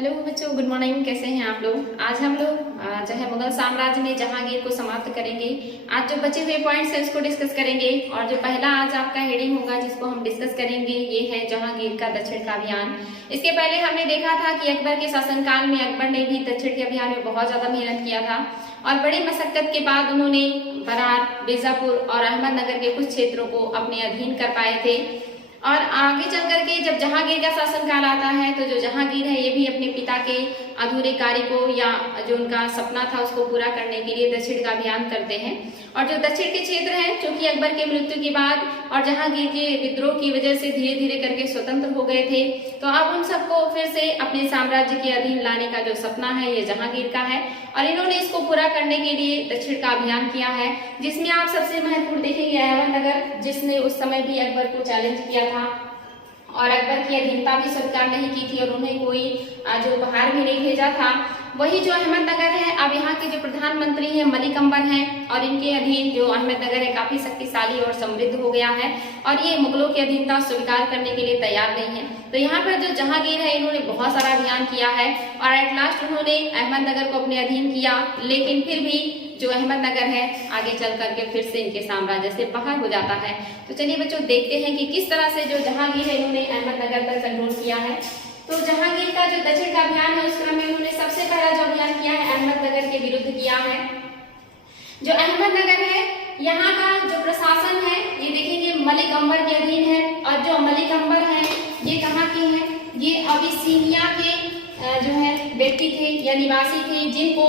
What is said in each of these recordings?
Hello बच्चों, good morning. कैसे हैं आप लोग? आज हम लोग जो है मुगल साम्राज्य में जहांगीर को समाप्त करेंगे। आज जो बचे हुए पॉइंट्स हैं उसको डिस्कस करेंगे और जो पहला आज आपका हेडिंग होगा जिसको हम डिस्कस करेंगे ये है जहांगीर का दक्षिण का अभियान। इसके पहले हमने देखा था कि अकबर के शासनकाल में अकबर ने भी दक्षिण के अभियान में बहुत ज्यादा मेहनत किया था और बड़ी मशक्कत के बाद उन्होंने बरार, बीजापुर और अहमदनगर के कुछ क्षेत्रों को अपने अधीन कर पाए थे। और आगे चल करके जब जहांगीर का शासनकाल आता है तो जो जहांगीर है ये भी अपने पिता के अधूरे कार्य को या जो उनका सपना था उसको पूरा करने के लिए दक्षिण का अभियान करते हैं। और जो दक्षिण के क्षेत्र हैं चूंकि अकबर के मृत्यु के बाद और जहांगीर के विद्रोह की वजह से धीरे धीरे करके स्वतंत्र हो गए थे, तो अब उन सबको फिर से अपने साम्राज्य के अधीन लाने का जो सपना है ये जहांगीर का है और इन्होंने इसको पूरा करने के लिए दक्षिण का अभियान किया है, जिसमें आप सबसे महत्वपूर्ण देखेंगे अहमदनगर, जिसने उस समय भी अकबर को चैलेंज किया था और अकबर की अधीनता भी स्वीकार नहीं की थी और उन्हें कोई जो उपहार भी नहीं भेजा था। वही जो अहमदनगर है, अब यहाँ के जो प्रधानमंत्री हैं मलिक अंबर हैं और इनके अधीन जो अहमदनगर है काफी शक्तिशाली और समृद्ध हो गया है और ये मुगलों की अधीनता स्वीकार करने के लिए तैयार नहीं है। तो यहाँ पर जो जहांगीर है इन्होंने बहुत सारा अभियान किया है और एट लास्ट उन्होंने अहमदनगर को अपने अधीन किया, लेकिन फिर भी जो अहमदनगर है आगे चल करके फिर से इनके साम्राज्य से बाहर हो जाता है। तो चलिए बच्चों देखते हैं कि किस तरह से जो जहांगीर है इन्होंने अहमदनगर पर कंट्रोल किया है। तो जहांगीर का जो दक्षिण का अभियान है उस क्रम में उन्होंने सबसे पहला जो अभियान किया है अहमदनगर के विरुद्ध किया है। जो अहमदनगर है यहाँ का जो प्रशासन है ये देखेंगे मलिक अंबर के अधीन है और जो मलिक अंबर है ये कहाँ के हैं, ये अबिसिनिया के जो है व्यक्ति थे या निवासी थे, जिनको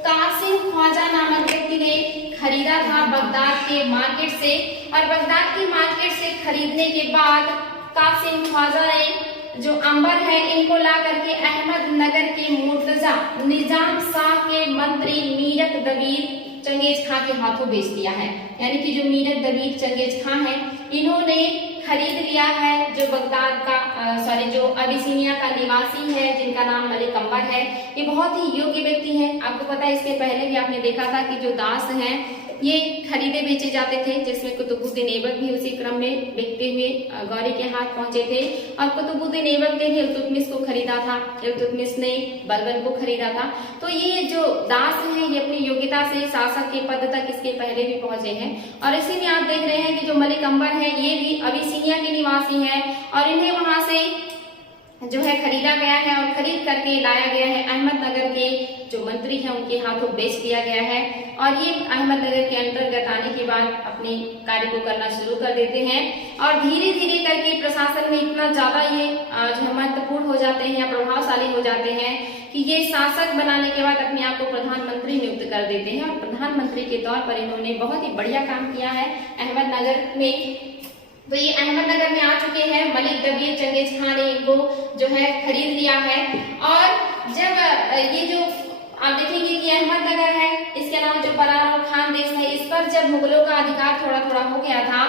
कासिम ख्वाजा नामक व्यक्ति ने खरीदा था बगदाद के मार्केट से। और बगदाद की मार्केट से खरीदने के बाद कासिम ख्वाजा ने जो अंबर है इनको ला करके अहमदनगर के मुर्तजा निजाम शाह के मंत्री मीरक दबीर चंगेज खां के हाथों बेच दिया है। यानी कि जो मीरक दबीर चंगेज खां है इन्होंने खरीद लिया है जो बगदाद का जो अबिसिनिया का निवासी है जिनका नाम मलिक अंबर है। ये बहुत ही योग्य व्यक्ति है। आपको पता है इसके पहले भी आपने देखा था कि जो दास हैं ये खरीदे बेचे जाते थे, जिसमें कुतुबुद्दीन ऐबक भी उसी क्रम में बिकते हुए गौरी के हाथ पहुंचे थे और कुतुबुद्दीन ऐबक ने भी इल्तुतमिश को खरीदा था, इल्तुतमिश ने बलबन को खरीदा था। तो ये जो दास हैं ये अपनी योग्यता से शासक के पद तक इसके पहले भी पहुंचे हैं और इसी में आप देख रहे हैं कि जो मलिक अंबर है ये भी अबिसिनिया के निवासी है और इन्हें वहां से जो है खरीदा गया है और खरीद करके लाया गया है अहमदनगर के जो मंत्री हैं उनके हाथों बेच दिया गया है और ये अहमदनगर के अंतर्गत आने के बाद अपने कार्य को करना शुरू कर देते हैं और धीरे धीरे करके प्रशासन में इतना ज्यादा ये जो महत्वपूर्ण हो जाते हैं या प्रभावशाली हो जाते हैं कि ये शासक बनाने के बाद अपने आप को प्रधानमंत्री नियुक्त कर देते हैं और प्रधानमंत्री के तौर पर इन्होंने बहुत ही बढ़िया काम किया है अहमदनगर में। तो ये अहमदनगर में आ चुके हैं, मलिक दबीर चंगेज खां ने इनको जो है खरीद लिया है। और जब ये जो आप देखेंगे कि अहमदनगर है इसके अलावा जो बरार और खानदेश है इस पर जब मुगलों का अधिकार थोड़ा थोड़ा हो गया था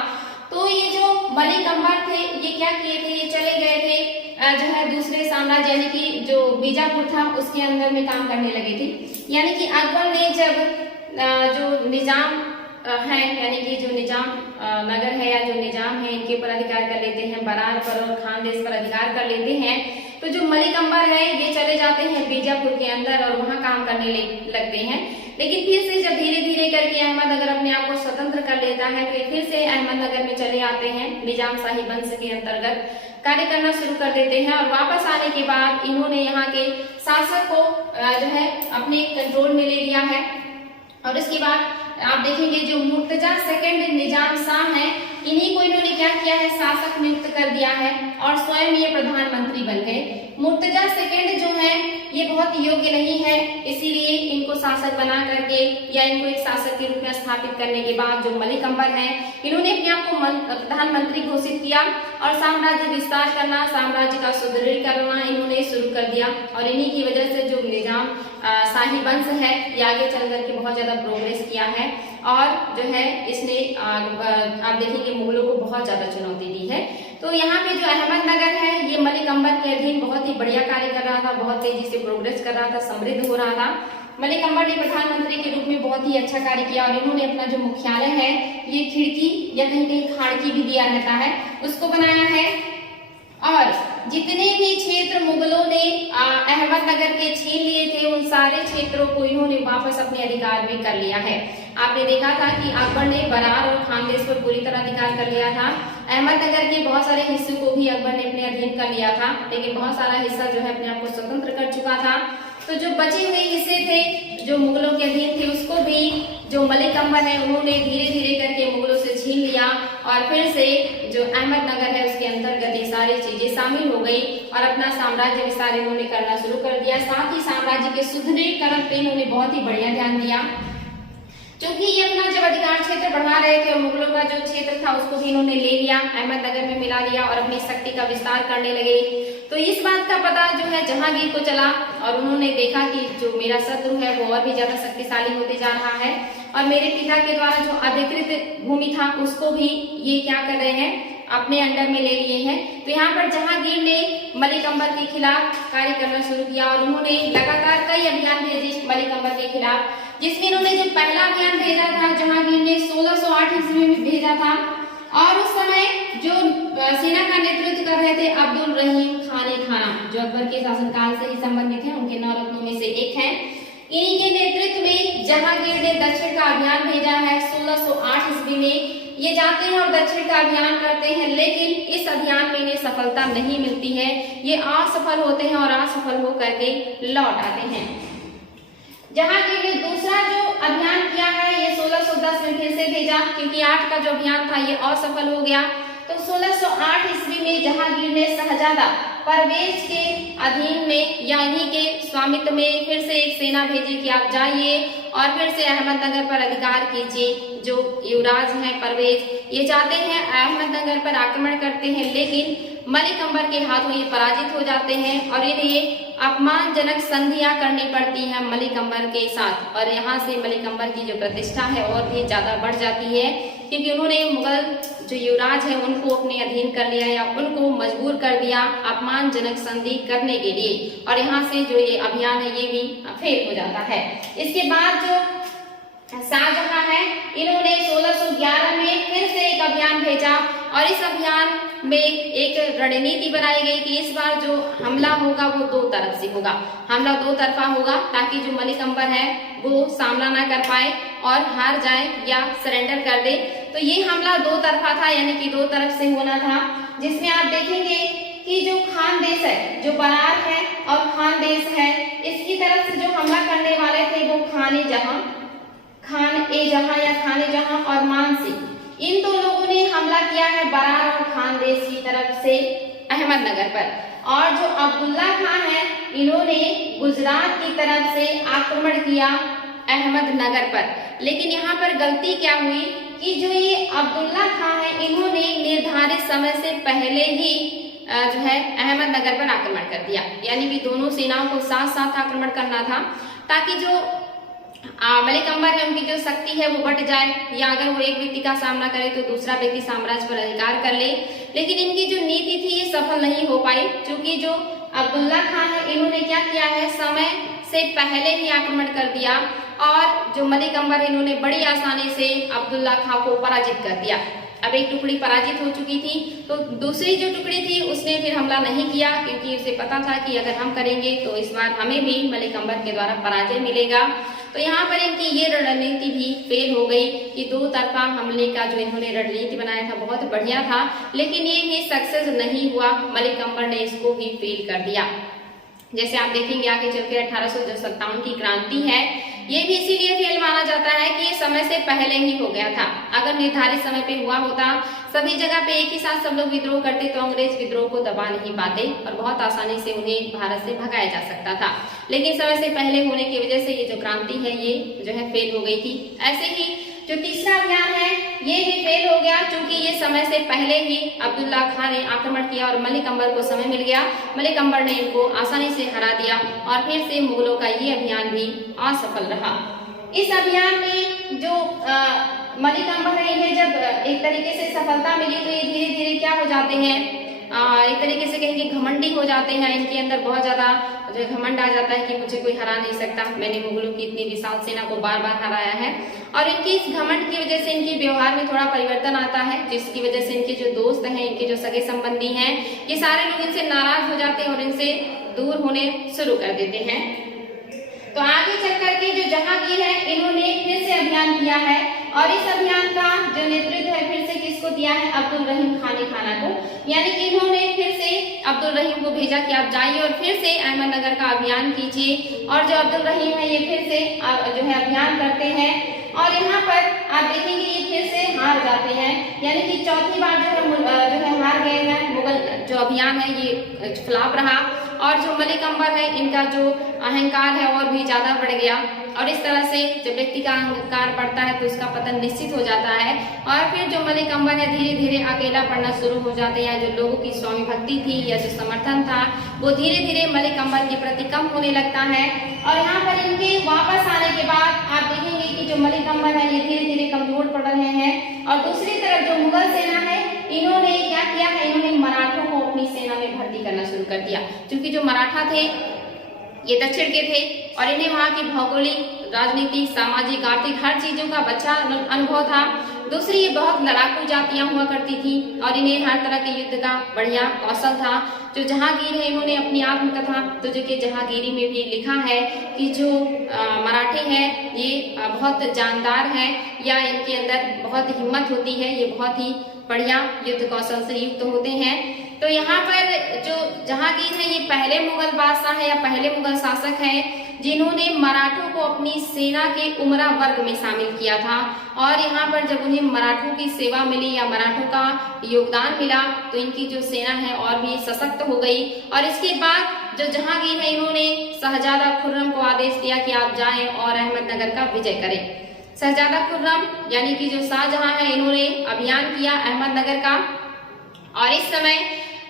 तो ये जो मलिक अंबर थे ये क्या किए थे, ये चले गए थे जो है दूसरे साम्राज्य यानी कि जो बीजापुर था उसके अंदर में काम करने लगे थे। यानी कि अकबर ने जब जो निजाम है यानी कि जो निजाम नगर है या जो निजाम है इनके ऊपर अधिकार कर लेते हैं, बरार पर और खानदेश पर अधिकार कर लेते हैं, तो जो मलिक अंबर है ये चले जाते हैं बीजापुर के अंदर और वहां काम करने लगते हैं। लेकिन फिर से जब धीरे धीरे करके अहमदनगर अपने आप को स्वतंत्र कर लेता है तो ये फिर से अहमदनगर में चले आते हैं, निजाम शाही वंश के अंतर्गत कार्य करना शुरू कर देते हैं और वापस आने के बाद इन्होंने यहाँ के शासक को जो है अपने कंट्रोल में ले लिया है। और इसके बाद आप देखेंगे जो मुर्तजा सेकंड निजाम शाह है इन्हीं को इन्होंने क्या किया है, शासक नियुक्त कर दिया है और स्वयं ये प्रधानमंत्री बन गए। मुर्तजा सेकंड जो है ये बहुत योग्य नहीं है, इसीलिए इनको शासक बना करके या इनको एक शासक के रूप में स्थापित करने के बाद जो मलिक अंबर है इन्होंने अपने आप को प्रधानमंत्री घोषित किया और साम्राज्य विस्तार करना, साम्राज्य का सुदृढ़ करना इन्होंने शुरू कर दिया और इन्हीं की वजह से जो निजाम शाही वंश है ये आगे चल करके बहुत ज्यादा प्रोग्रेस किया है और जो है इसने आप देखेंगे मुगलों को बहुत ज्यादा चुनौती दी है। तो यहाँ पे जो अहमदनगर है ये मलिक अंबर के अधीन बहुत ही बढ़िया कार्य कर रहा था, बहुत तेजी से प्रोग्रेस कर रहा था, समृद्ध हो रहा था। मलिक अंबर ने प्रधानमंत्री के रूप में बहुत ही अच्छा कार्य किया और इन्होंने अपना जो मुख्यालय है ये खिड़की या कहीं कहीं खाड़की भी दिया रहता है उसको बनाया है और जितने भी क्षेत्र मुगलों ने अहमदनगर के छीन लिए थे, उन सारे क्षेत्रों को इन्होंने वापस अपने अधिकार में कर लिया है। आपने देखा था कि अकबर ने बरार और खानदेश पर पूरी तरह अधिकार कर लिया था। अहमदनगर के बहुत सारे हिस्सों को भी अकबर ने अपने अधीन कर लिया था, लेकिन बहुत सारा हिस्सा जो है अपने आप को स्वतंत्र कर चुका था। तो जो बचे हुए हिस्से थे जो मुगलों के अधीन थे, उसको भी जो मलिक अंबर है उन्होंने धीरे धीरे करके मुगलों से छीन लिया और फिर से जो अहमदनगर है उसके अंतर्गत ये सारी चीजें शामिल हो गई और अपना साम्राज्य विस्तार इन्होंने करना शुरू कर दिया। साथ ही साम्राज्य के सुदृढ़ीकरण पे इन्होंने बहुत ही बढ़िया ध्यान दिया, क्योंकि ये अपना जब अधिकार क्षेत्र बढ़ा रहे थे और मुगलों का जो क्षेत्र था उसको भी इन्होंने ले लिया, अहमदनगर में मिला लिया और अपनी शक्ति का विस्तार करने लगे। तो इस बात का पता जो है जहांगीर को चला और उन्होंने देखा कि जो मेरा शत्रु है वो और भी ज्यादा शक्तिशाली होते जा रहा है और मेरे पिता के द्वारा जो अधिकृत भूमि था उसको भी ये क्या कर रहे हैं, अपने अंडर में ले लिए हैं। तो यहाँ पर जहांगीर ने मलिक अंबर के खिलाफ कार्य करना शुरू किया और उन्होंने लगातार कई अभियान भेजे मलिक अंबर के खिलाफ, जिसमें इन्होंने जो पहला अभियान भेजा था जहांगीर ने 1608 ईस्वी में भेजा था और उस समय जो सेना का नेतृत्व कर रहे थे अब्दुल रहीम खान खाना, जो अकबर के शासनकाल से ही संबंधित है, उनके 9 रत्नों में से एक है। इन्हीं के नेतृत्व में जहांगीर ने दक्षिण का अभियान भेजा है 1608 ईस्वी में। ये जाते हैं और दक्षिण का अभियान करते हैं, लेकिन इस अभियान में इन्हें सफलता नहीं मिलती है, ये असफल होते हैं और असफल होकर के लौट आते हैं। जहांगीर ने दूसरा जो अभियान किया है ये 1610 में फिर से भेजा, क्योंकि 8 का जो अभियान था ये असफल हो गया। तो 1608 ईस्वी में जहांगीर ने शहजादा परवेज के अधीन में या इन्हीं के स्वामित्व में फिर से एक सेना भेजी कि आप जाइए और फिर से अहमदनगर पर अधिकार कीजिए। जो युवराज हैं परवेज, ये जाते हैं अहमदनगर पर आक्रमण करते हैं, लेकिन मलिक अंबर के हाथों ये पराजित हो जाते हैं और इन्हें अपमानजनक संधियां करनी पड़ती हैं मलिक अंबर के साथ। और यहाँ से मलिक अंबर की जो प्रतिष्ठा है और भी ज्यादा बढ़ जाती है, क्योंकि उन्होंने मुगल जो युवराज है उनको अपने अधीन कर लिया या उनको मजबूर कर दिया अपमानजनक संधि करने के लिए, और यहाँ से जो ये अभियान है ये भी फेल हो जाता है। इसके बाद जो शाहजहां है इन्होंने 1611 में फिर से एक अभियान भेजा और इस अभियान में एक रणनीति बनाई गई कि इस बार जो हमला होगा वो 2 तरफ से होगा, हमला 2 तरफा होगा, ताकि जो मलिक अंबर है वो सामना ना कर पाए और हार जाए या सरेंडर कर दे। तो ये हमला 2 तरफा था, यानी कि 2 तरफ से होना था, जिसमें आप देखेंगे कि जो खानदेश है, जो बरार है और खानदेश है, इसकी तरफ से जो हमला करने वाले थे वो खान-ए-जहां या खान-ए-जहां और मानसिंह, इन 2 लोगों ने हमला किया है बरार और खानदेश की तरफ से अहमदनगर पर। और जो अब्दुल्ला खान है इन्होंने गुजरात की तरफ से आक्रमण किया अहमदनगर पर। लेकिन यहाँ पर गलती क्या हुई कि जो ये अब्दुल्ला खान है इन्होंने निर्धारित समय से पहले ही जो है अहमदनगर पर आक्रमण कर दिया, यानी कि दोनों सेनाओं को साथ साथ आक्रमण करना था, ताकि जो मलिक अंबर है उनकी जो शक्ति है वो बढ़ जाए, या अगर वो एक व्यक्ति का सामना करे तो दूसरा व्यक्ति साम्राज्य पर अधिकार कर ले। लेकिन इनकी जो नीति थी ये सफल नहीं हो पाई, क्योंकि जो अब्दुल्ला खान है इन्होंने क्या किया है, समय से पहले ही आक्रमण कर दिया और जो मलिक अंबर है इन्होंने बड़ी आसानी से अब्दुल्ला खान को पराजित कर दिया। अब एक टुकड़ी पराजित हो चुकी थी, तो दूसरी जो टुकड़ी थी उसने फिर हमला नहीं किया, क्योंकि उसे पता था कि अगर हम करेंगे तो इस बार हमें भी मलिक अंबर के द्वारा पराजय मिलेगा। तो यहाँ पर इनकी ये रणनीति भी फेल हो गई कि 2 तरफा हमले का जो इन्होंने रणनीति बनाया था बहुत बढ़िया था, लेकिन ये भी सक्सेस नहीं हुआ, मलिक अंबर ने इसको भी फेल कर दिया। जैसे आप देखेंगे आगे चल के 1857 की क्रांति है, ये भी इसीलिए फेल माना जाता है कि ये समय से पहले ही हो गया था। अगर निर्धारित समय पे हुआ होता, सभी जगह पे एक ही साथ सब लोग विद्रोह करते, तो अंग्रेज विद्रोह को दबा नहीं पाते और बहुत आसानी से उन्हें भारत से भगाया जा सकता था। लेकिन समय से पहले होने की वजह से ये जो क्रांति है ये जो है फेल हो गई थी। ऐसे ही जो तीसरा अभियान है ये भी फेल हो गया, क्योंकि ये समय से पहले ही अब्दुल्ला खान ने आक्रमण किया और मलिक अंबर को समय मिल गया, मलिक अंबर ने इनको आसानी से हरा दिया और फिर से मुगलों का ये अभियान भी असफल रहा। इस अभियान में जो मलिक अंबर है इन्हें जब एक तरीके से सफलता मिली तो ये धीरे धीरे क्या हो जाते हैं, एक तरीके से कहेंगे घमंडी हो जाते हैं, इनके अंदर बहुत ज्यादा जो घमंड आ जाता है कि मुझे कोई हरा नहीं सकता, मैंने मुगलों की इतनी विशाल सेना को बार बार हराया है। और इनकी इस घमंड की वजह से इनके व्यवहार में थोड़ा परिवर्तन आता है, जिसकी वजह से इनके जो दोस्त हैं, इनके जो सगे संबंधी हैं, ये सारे लोग इनसे नाराज हो जाते हैं और इनसे दूर होने शुरू कर देते हैं। तो आगे चल करके जो जहांगीर है, इन्होंने फिर से अभियान किया है और इस अभियान का जो नेतृत्व है फिर से किसको दिया है, अब्दुल रहीम खान खाना को। यानी कि इन्होंने फिर से अब्दुल रहीम को भेजा कि आप जाइए और फिर से अहमदनगर का अभियान कीजिए। और जो अब्दुल रहीम है ये फिर से जो है अभियान करते हैं और यहाँ पर आप देखेंगे ये फिर से हार जाते हैं, यानी कि चौथी बार जो है हार गए हैं। मुगल जो अभियान है ये फ्लॉप रहा और जो मलिक अंबर है इनका जो अहंकार है और भी ज्यादा बढ़ गया। और इस तरह से जब व्यक्ति का अहंकार बढ़ता है तो उसका पतन निश्चित हो जाता है और फिर जो मलिक अंबर है धीरे धीरे अकेला पड़ना शुरू हो जाते हैं। जो लोगों की स्वामी भक्ति थी या जो समर्थन था वो धीरे धीरे मलिक अंबर के प्रति कम होने लगता है। और यहाँ पर इनके वापस आने के बाद आप देखेंगे कि जो मलिक अंबर है ये धीरे धीरे कमजोर पड़ रहे हैं। और दूसरी तरफ जो मुगल सेना है इन्होंने क्या किया है, इन्होंने मराठों को अपनी सेना में भर्ती करना शुरू कर दिया। क्योंकि जो मराठा थे ये दक्षिण के थे और इन्हें वहाँ की भौगोलिक, राजनीतिक, सामाजिक, आर्थिक हर चीजों का अच्छा अनुभव था। दूसरी ये बहुत लड़ाकू जातियां हुआ करती थी और इन्हें हर तरह के युद्ध का बढ़िया कौशल था। जो जहांगीर है इन्होंने अपनी आत्मकथा तो जो कि जहांगीरी में भी लिखा है कि जो मराठे हैं ये बहुत जानदार हैं या इनके अंदर बहुत हिम्मत होती है, ये बहुत ही बढ़िया युद्ध कौशल से युक्त होते हैं। तो यहाँ पर जो जहांगीर है ये पहले मुगल बादशाह है या पहले मुगल शासक हैं जिन्होंने मराठों को अपनी सेना के उमरा वर्ग में शामिल किया था। और यहाँ पर जब उन्हें मराठों की सेवा मिली या मराठों का योगदान मिला तो इनकी जो सेना है और भी सशक्त हो गई। और इसके बाद जो जहांगीर है इन्होंने शहजादा खुर्रम को आदेश दिया कि आप जाएं और अहमदनगर का विजय करें। शहजादा खुर्रम यानी कि जो शाहजहां है इन्होंने अभियान किया अहमदनगर का और इस समय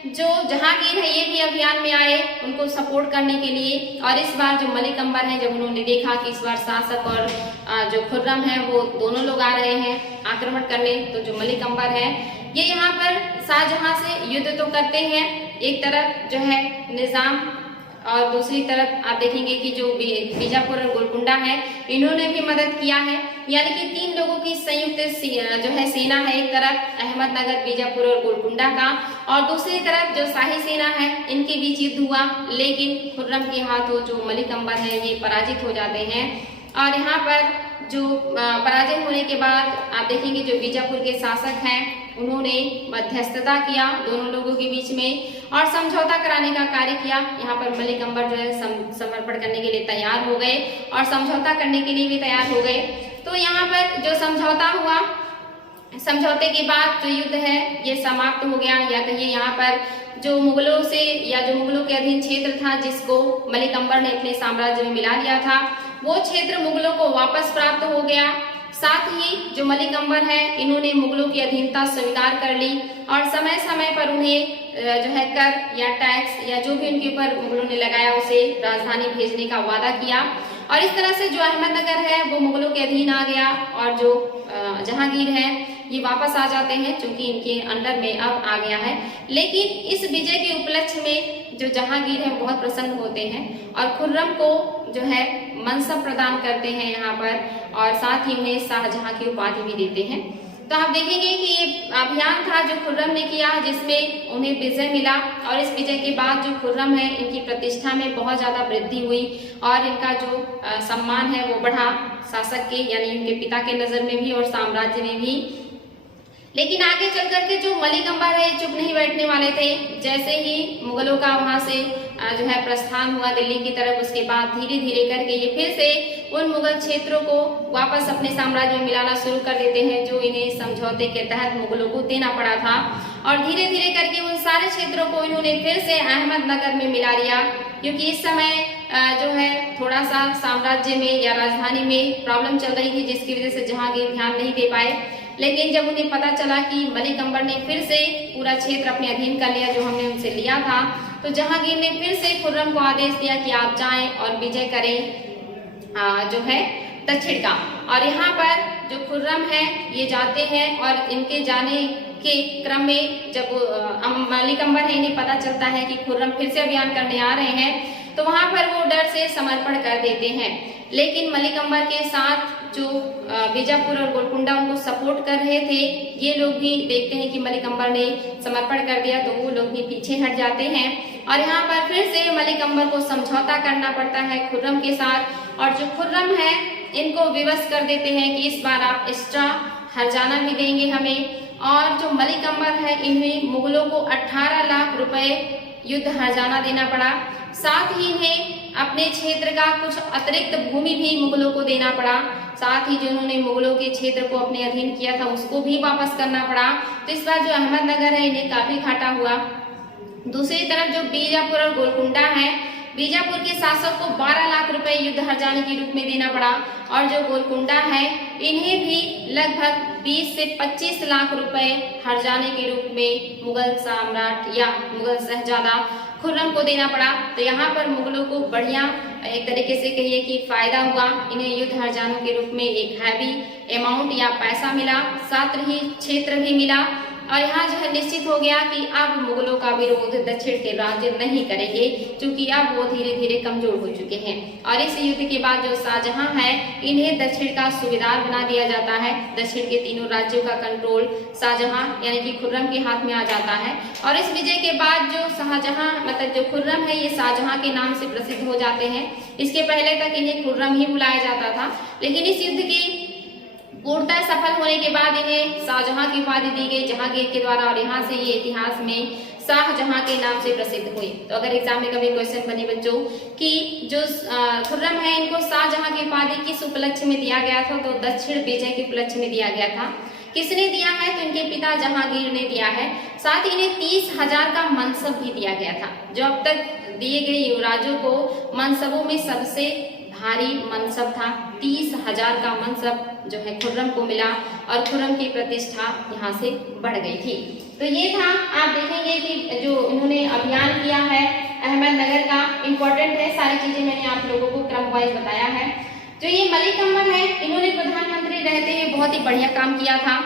जो जहांगीर है ये भी अभियान में आए उनको सपोर्ट करने के लिए। और इस बार जो मलिक अंबर है जब उन्होंने देखा कि इस बार शासक और जो खुर्रम है वो दोनों लोग आ रहे हैं आक्रमण करने, तो जो मलिक अंबर है ये यहाँ पर शाहजहां से युद्ध तो करते हैं, एक तरफ जो है निजाम और दूसरी तरफ आप देखेंगे कि जो बीजापुर और गोलकुंडा है इन्होंने भी मदद किया है। यानी कि तीन लोगों की संयुक्त जो है सेना है, एक तरफ अहमदनगर, बीजापुर और गोलकुंडा का और दूसरी तरफ जो शाही सेना है इनके बीच युद्ध हुआ। लेकिन खुर्रम के हाथों जो मलिक अंबर है ये पराजित हो जाते हैं। और यहाँ पर जो पराजय होने के बाद आप देखेंगे जो बीजापुर के शासक हैं उन्होंने मध्यस्थता किया दोनों लोगों के बीच में और समझौता कराने का कार्य किया। यहाँ पर मलिक अंबर जो है समर्पण करने के लिए तैयार हो गए और समझौता करने के लिए भी तैयार हो गए। तो यहाँ पर जो समझौता हुआ, समझौते के बाद जो युद्ध है ये समाप्त हो गया। या कहिए यहाँ पर जो मुगलों से या जो मुगलों के अधीन क्षेत्र था जिसको मलिक अंबर ने अपने साम्राज्य में मिला लिया था वो क्षेत्र मुगलों को वापस प्राप्त हो गया। साथ ही जो मलिक अंबर है इन्होंने मुगलों की अधीनता स्वीकार कर ली और समय समय पर उन्हें जो है कर या टैक्स या जो भी उनके ऊपर मुगलों ने लगाया उसे राजधानी भेजने का वादा किया। और इस तरह से जो अहमदनगर है वो मुगलों के अधीन आ गया और जो जहांगीर है ये वापस आ जाते हैं क्योंकि इनके अंडर में अब आ गया है। लेकिन इस विजय के उपलक्ष्य में जो जहांगीर है बहुत प्रसन्न होते हैं और खुर्रम को जो है मनसब प्रदान करते हैं यहाँ पर और साथ ही उन्हें शाहजहां की उपाधि भी देते हैं। तो आप देखेंगे कि ये अभियान था जो खुर्रम ने किया जिसमें उन्हें विजय मिला और इस विजय के बाद जो खुर्रम है इनकी प्रतिष्ठा में बहुत ज्यादा वृद्धि हुई और इनका जो सम्मान है वो बढ़ा शासक के यानी उनके पिता के नजर में भी और साम्राज्य में भी। लेकिन आगे चल करके जो मलिक अंबर है चुप नहीं बैठने वाले थे। जैसे ही मुगलों का वहां से जो है प्रस्थान हुआ दिल्ली की तरफ, उसके बाद धीरे धीरे करके ये फिर से उन मुगल क्षेत्रों को वापस अपने साम्राज्य में मिलाना शुरू कर देते हैं जो इन्हें समझौते के तहत मुगलों को देना पड़ा था। और धीरे धीरे करके उन सारे क्षेत्रों को इन्होंने फिर से अहमदनगर में मिला लिया क्योंकि इस समय जो है थोड़ा सा साम्राज्य में या राजधानी में प्रॉब्लम चल रही थी जिसकी वजह से जहांगीर ध्यान नहीं दे पाए। लेकिन जब उन्हें पता चला कि मलिक अंबर ने फिर से पूरा क्षेत्र अपने अधीन कर लिया जो हमने उनसे लिया था, तो जहांगीर ने फिर से खुर्रम को आदेश दिया कि आप जाएं और विजय करें जो है दक्षिण का। और यहाँ पर जो खुर्रम है ये जाते हैं और इनके जाने के क्रम में जब मलिक अंबर है इन्हें पता चलता है कि खुर्रम फिर से अभियान करने आ रहे हैं, तो वहां पर वो डर से समर्पण कर देते हैं। लेकिन मलिक अंबर के साथ जो बीजापुर और गोलकुंडा उनको सपोर्ट कर रहे थे, ये लोग भी देखते हैं कि मलिक अंबर ने समर्पण कर दिया, तो वो लोग भी पीछे हट जाते हैं। और यहाँ पर फिर से मलिक अंबर को समझौता करना पड़ता है खुर्रम के साथ, और जो खुर्रम है इनको विवश कर देते हैं कि इस बार आप एक्स्ट्रा हर्जाना भी देंगे हमें। और जो मलिक अंबर है इन्हें मुगलों को 18 लाख रुपए युद्ध हर्जाना देना पड़ा। साथ ही इन्हें अपने क्षेत्र का कुछ अतिरिक्त भूमि भी मुगलों को देना पड़ा। साथ ही जो उन्होंने मुगलों के क्षेत्र को अपने अधीन किया था उसको भी वापस करना पड़ा। तो इस बार जो अहमदनगर है इन्हें काफी घाटा हुआ। दूसरी तरफ जो बीजापुर और गोलकुंडा है, बीजापुर के शासक को 12 लाख रुपए युद्ध हर्जाने के रूप में देना पड़ा, और जो गोलकुंडा है इन्हें भी लगभग 20 से 25 लाख रुपए हर्जाने के रूप में मुगल सम्राट या मुगल शहजादा खुर्रम को देना पड़ा। तो यहाँ पर मुगलों को बढ़िया एक तरीके से कहिए कि फायदा हुआ, इन्हें युद्ध हर्जानों के रूप में एक हैवी अमाउंट या पैसा मिला, साथ ही क्षेत्र भी मिला। और यहाँ जो है निश्चित हो गया कि अब मुगलों का विरोध दक्षिण के राज्य नहीं करेंगे, क्योंकि अब वो धीरे धीरे कमजोर हो चुके हैं। और इस युद्ध के बाद जो शाहजहां है इन्हें दक्षिण का सूबेदार बना दिया जाता है। दक्षिण के तीनों राज्यों का कंट्रोल शाहजहां यानी कि खुर्रम के हाथ में आ जाता है। और इस विजय के बाद जो शाहजहां मतलब जो खुर्रम है ये शाहजहां के नाम से प्रसिद्ध हो जाते हैं। इसके पहले तक इन्हें खुर्रम ही बुलाया जाता था, लेकिन इस युद्ध की पूर्णतः सफल होने के बाद इन्हें शाहजहां की उपाधि दी गई जहांगीर के द्वारा, और यहाँ से ये इतिहास में शाहजहां के नाम से प्रसिद्ध हुए। तो अगर एग्जाम में कभी क्वेश्चन बने बच्चों कि जो खुर्रम है इनको शाहजहां की उपाधि किस उपलक्ष्य में दिया गया था, तो दक्षिण विजय के उपलक्ष्य में दिया गया था। किसने दिया है, तो इनके पिता जहांगीर ने दिया है। साथ ही इन्हें 30,000 का मनसब भी दिया गया था। जो अब तक दिए गए युवराजों को मनसबों में सबसे भारी मनसब था। 30,000 का मनसब जो है खुर्रम को मिला, और खुर्रम की प्रतिष्ठा यहाँ से बढ़ गई थी। तो ये था, आप देखेंगे कि जो इन्होंने अभियान किया है अहमदनगर का, इम्पोर्टेंट है, सारी चीजें मैंने आप लोगों को क्रम वाइज बताया है। जो ये मलिक अंबर है इन्होंने प्रधानमंत्री रहते हुए बहुत ही बढ़िया काम किया था।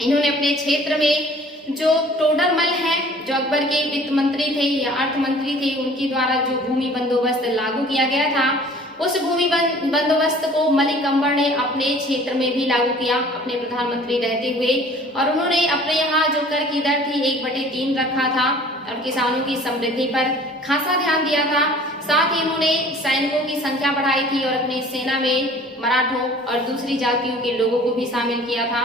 इन्होंने अपने क्षेत्र में जो टोडरमल है जो अकबर के वित्त मंत्री थे या अर्थ मंत्री थे, उनके द्वारा जो भूमि बंदोबस्त लागू किया गया था, उस भूमि बंदोबस्त को मलिक अंबर ने अपने क्षेत्र में भी लागू किया अपने प्रधानमंत्री रहते हुए। और उन्होंने अपने यहाँ जो कर की दर थी 1/3 रखा था, और किसानों की समृद्धि पर खासा ध्यान दिया था। साथ ही उन्होंने सैनिकों की संख्या बढ़ाई थी और अपनी सेना में मराठों और दूसरी जातियों के लोगों को भी शामिल किया था।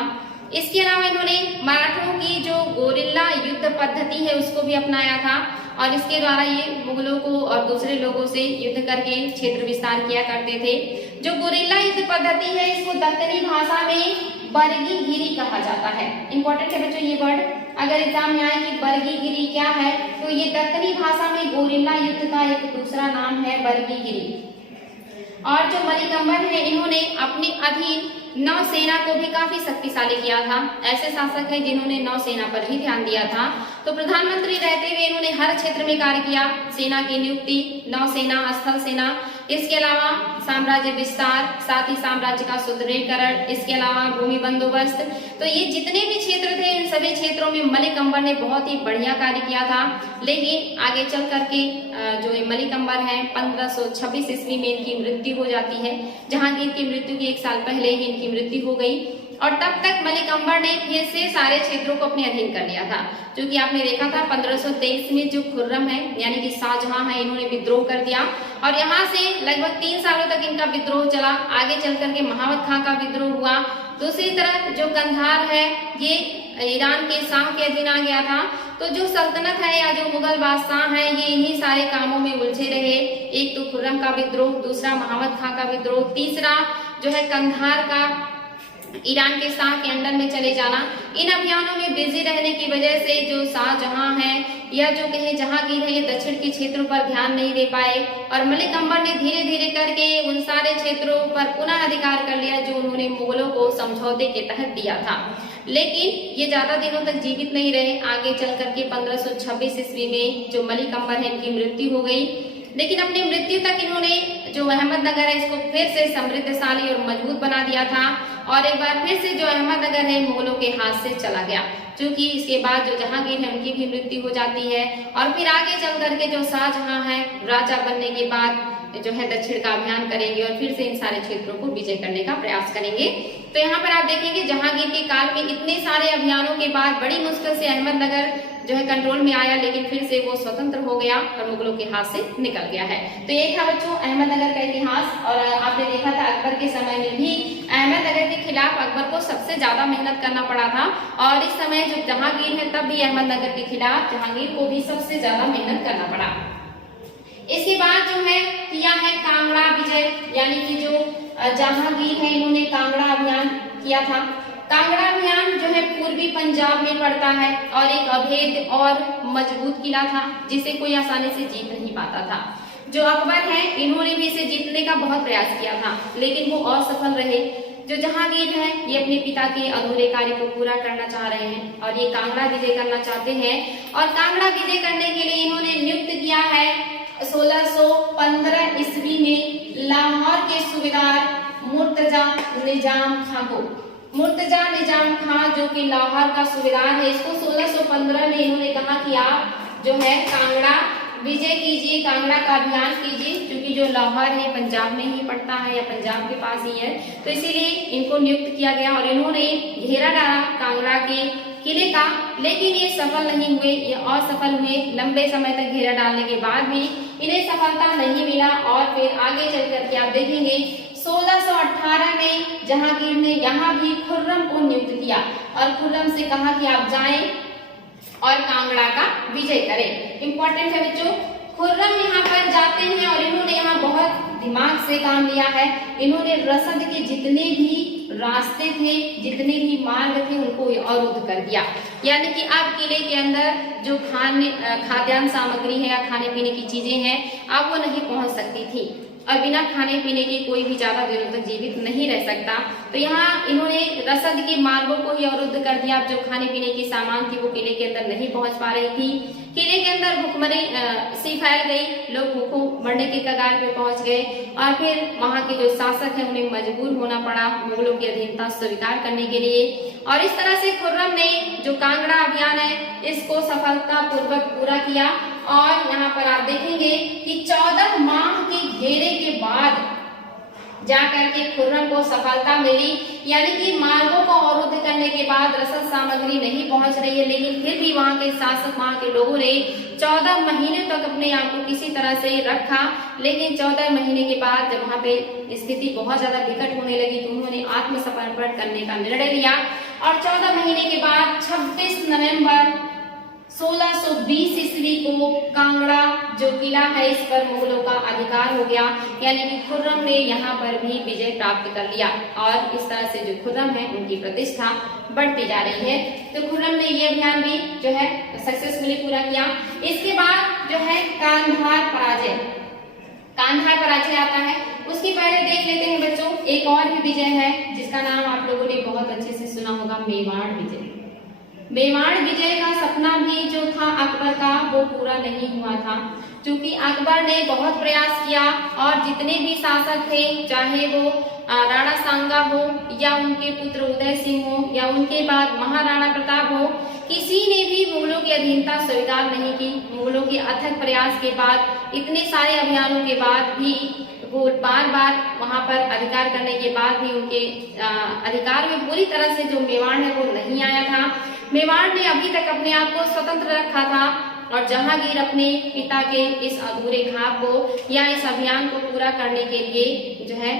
इसके अलावा इन्होंने मराठों की जो गोरिल्ला युद्ध पद्धति है उसको भी अपनाया था, और इसके द्वारा ये मुगलों को और दूसरे लोगों से युद्ध करके क्षेत्र विस्तार किया करते थे। जो गोरिल्ला युद्ध पद्धति है इसको दक्कनी भाषा में बरगीगिरी कहा जाता है। इंपॉर्टेंट है बच्चों ये वर्ड, अगर एग्जाम में आए कि बरगीगिरी क्या है, तो ये दक्कनी भाषा में गोरिल्ला युद्ध का एक दूसरा नाम है बरगीगिरी। और जो मलिक अंबर है इन्होंने अपने अधीन नौसेना को भी काफी शक्तिशाली किया था। ऐसे शासक हैं जिन्होंने नौसेना पर भी ध्यान दिया था। तो प्रधानमंत्री रहते हुए इन्होंने हर क्षेत्र में कार्य किया, सेना की नियुक्ति, नौसेना, स्थल सेना, इसके अलावा साम्राज्य विस्तार, साथ ही साम्राज्य का सुदृढ़ीकरण, इसके अलावा भूमि बंदोबस्त। तो ये जितने भी क्षेत्र थे इन सभी क्षेत्रों में मलिक अंबर ने बहुत ही बढ़िया कार्य किया था। लेकिन आगे चल करके जो ये मलिक अंबर है 1526 ईस्वी में इनकी मृत्यु हो जाती है। जहांगीर की मृत्यु के 1 साल पहले ही इनकी मृत्यु हो गई, और तब तक मलिक अंबर ने फिर से सारे क्षेत्रों को अपने अधीन कर लिया था। क्योंकि आपने देखा था 1523 में जो खुर्रम है यानी कि शाहजहां है इन्होंने विद्रोह कर दिया, और यहाँ से लगभग 3 सालों तक इनका विद्रोह चला। आगे चल करके महावत खां का विद्रोह हुआ। दूसरी तरफ जो कंधार है ये ईरान के शाह के अधीन आ गया था। तो जो सल्तनत है या जो मुगल बादशाह है ये इन्हीं सारे कामों में उलझे रहे। एक तो खुर्रम का विद्रोह, दूसरा महावत खां का विद्रोह, तीसरा जो है कंधार का ईरान के शाह के अंडर में चले जाना। इन अभियानों में बिजी रहने की वजह से जो शाहजहां है या जो कहे जहांगीर है ये दक्षिण के क्षेत्रों पर ध्यान नहीं दे पाए, और मलिक अंबर ने धीरे धीरे करके उन सारे क्षेत्रों पर पुनः अधिकार कर लिया जो उन्होंने मुगलों को समझौते के तहत दिया था। लेकिन ये ज्यादा दिनों तक जीवित नहीं रहे। आगे चल करके 1526 ईस्वी में जो मलिक अंबर है इनकी मृत्यु हो गई। लेकिन अपनी मृत्यु तक इन्होंने जो अहमदनगर है इसको फिर से समृद्धशाली और मजबूत बना दिया था, और एक बार फिर से जो अहमदनगर है मुगलों के हाथ से चला गया। चूंकि इसके बाद जो जहांगीर है उनकी भी मृत्यु हो जाती है और फिर आगे चल करके जो शाहजहां है राजा बनने के बाद जो है दक्षिण का अभियान करेंगे और फिर से इन सारे क्षेत्रों को विजय करने का प्रयास करेंगे। तो यहाँ पर आप देखेंगे जहांगीर के काल में इतने सारे अभियानों के बाद बड़ी मुश्किल से अहमदनगर जो है कंट्रोल में आया, लेकिन फिर से वो स्वतंत्र हो गया और मुगलों के हाथ से निकल गया है। तो ये था बच्चों अहमदनगर का इतिहास। और आपने देखा था अकबर के समय में भी अहमदनगर के खिलाफ अकबर को सबसे ज्यादा मेहनत करना पड़ा था और इस समय जो जहांगीर है तब भी अहमदनगर के खिलाफ जहांगीर को भी सबसे ज्यादा मेहनत करना पड़ा। इसके बाद जो है किया है कांगड़ा विजय, यानी कि जो जहांगीर है इन्होंने कांगड़ा अभियान किया था। कांगड़ा अभियान जो है पूर्वी पंजाब में पड़ता है और एक अभेद और मजबूत किला था जिसे कोई आसानी से जीत नहीं पाता था। जो अकबर है इन्होंने भी इसे जीतने का बहुत प्रयास किया था लेकिन वो असफल रहे। जो जहांगीर है ये अपने पिता के अधूरे कार्य को पूरा करना चाह रहे हैं और ये कांगड़ा विजय करना चाहते हैं और कांगड़ा विजय करने के लिए इन्होंने नियुक्त किया है 1615 ईस्वी में लाहौर के सूबेदार मुर्तजा निजाम खां को। मुर्तजा निजाम खां जो कि लाहौर का सूबेदार है, इसको 1615 में इन्होंने कहा कि आप जो है कांगड़ा विजय कीजिए, कांगड़ा का अभियान कीजिए, क्योंकि जो लाहौर है पंजाब में ही पड़ता है या पंजाब के पास ही है, तो इसीलिए इनको नियुक्त किया गया और इन्होंने घेरा डाला कांगड़ा के किले का। लेकिन ये सफल नहीं हुए, ये असफल हुए। लंबे समय तक घेरा डालने के बाद भी इन्हें सफलता नहीं मिला और फिर आगे चल करके आप देखेंगे 1618 में जहांगीर ने यहाँ भी खुर्रम को नियुक्त किया और खुर्रम से कहा कि आप जाएं और कांगड़ा का विजय करें। इंपॉर्टेंट है बच्चों, खुर्रम यहाँ पर जाते हैं और इन्होंने यहाँ बहुत दिमाग से काम लिया है। इन्होंने रसद के जितने भी रास्ते थे, जितने भी मार्ग थे, उनको अवरुद्ध कर दिया। यानी कि अब किले के अंदर जो खाद्यान्न सामग्री है या खाने पीने की चीजें हैं अब वो नहीं पहुंच सकती थी और बिना खाने पीने के कोई भी ज्यादा दिनों तक जीवित नहीं रह सकता। तो यहाँ इन्होंने रसद के मार्गों को ही अवरुद्ध कर दिया। जो खाने पीने की सामान थी वो किले के अंदर नहीं पहुंच पा रही थी। किले के अंदर भूखमरी सी फैल गई, लोग भूखों मरने के कगार पे पहुंच गए और फिर वहां के जो शासक है उन्हें मजबूर होना पड़ा मुगलों की अधीनता स्वीकार करने के लिए। और इस तरह से खुर्रम ने जो कांगड़ा अभियान है इसको सफलता पूर्वक पूरा किया। और यहाँ पर आप देखेंगे कि 14 माह के घेरे के बाद जाकर के खुर्रम को सफलता मिली। यानी कि मार्गों को अवरुद्ध करने के बाद रसद सामग्री नहीं पहुंच रही है, लेकिन फिर भी वहां के शासक, वहां के लोगों ने 14 महीने तक अपने आप को किसी तरह से रखा। लेकिन 14 महीने के बाद जब वहां पे स्थिति बहुत ज्यादा विकट होने लगी तो उन्होंने आत्मसमर्पण करने का निर्णय लिया और 14 महीने के बाद 26 नवंबर 1620 ईस्वी को कांगड़ा जो किला है इस पर मुगलों का अधिकार हो गया। यानी कि खुर्रम ने यहाँ पर भी विजय प्राप्त कर लिया और इस तरह से जो खुर्रम है उनकी प्रतिष्ठा बढ़ती जा रही है। तो खुर्रम ने ये अभियान भी जो है सक्सेसफुली पूरा किया। इसके बाद जो है कांधार पराजय, कांधार पराजय आता है। उसके पहले देख लेते हैं बच्चों एक और भी विजय है जिसका नाम आप लोगों ने बहुत अच्छे से सुना होगा, मेवाड़ विजय। मेवाड़ विजय का सपना भी जो था अकबर का वो पूरा नहीं हुआ था, क्योंकि अकबर ने बहुत प्रयास किया और जितने भी शासक थे, चाहे वो राणा सांगा हो या उनके पुत्र उदय सिंह हो या उनके बाद महाराणा प्रताप हो, किसी ने भी मुगलों की अधीनता स्वीकार नहीं की। मुगलों के अथक प्रयास के बाद, इतने सारे अभियानों के बाद भी वो बार बार वहां पर अधिकार करने के बाद भी उनके अधिकार में पूरी तरह से जो मेवाड़ है वो नहीं आया था। मेवाड़ ने अभी तक अपने आप को स्वतंत्र रखा था और जहांगीर अपने पिता के इस अधूरे ख्वाब को या इस अभियान को पूरा करने के लिए जो है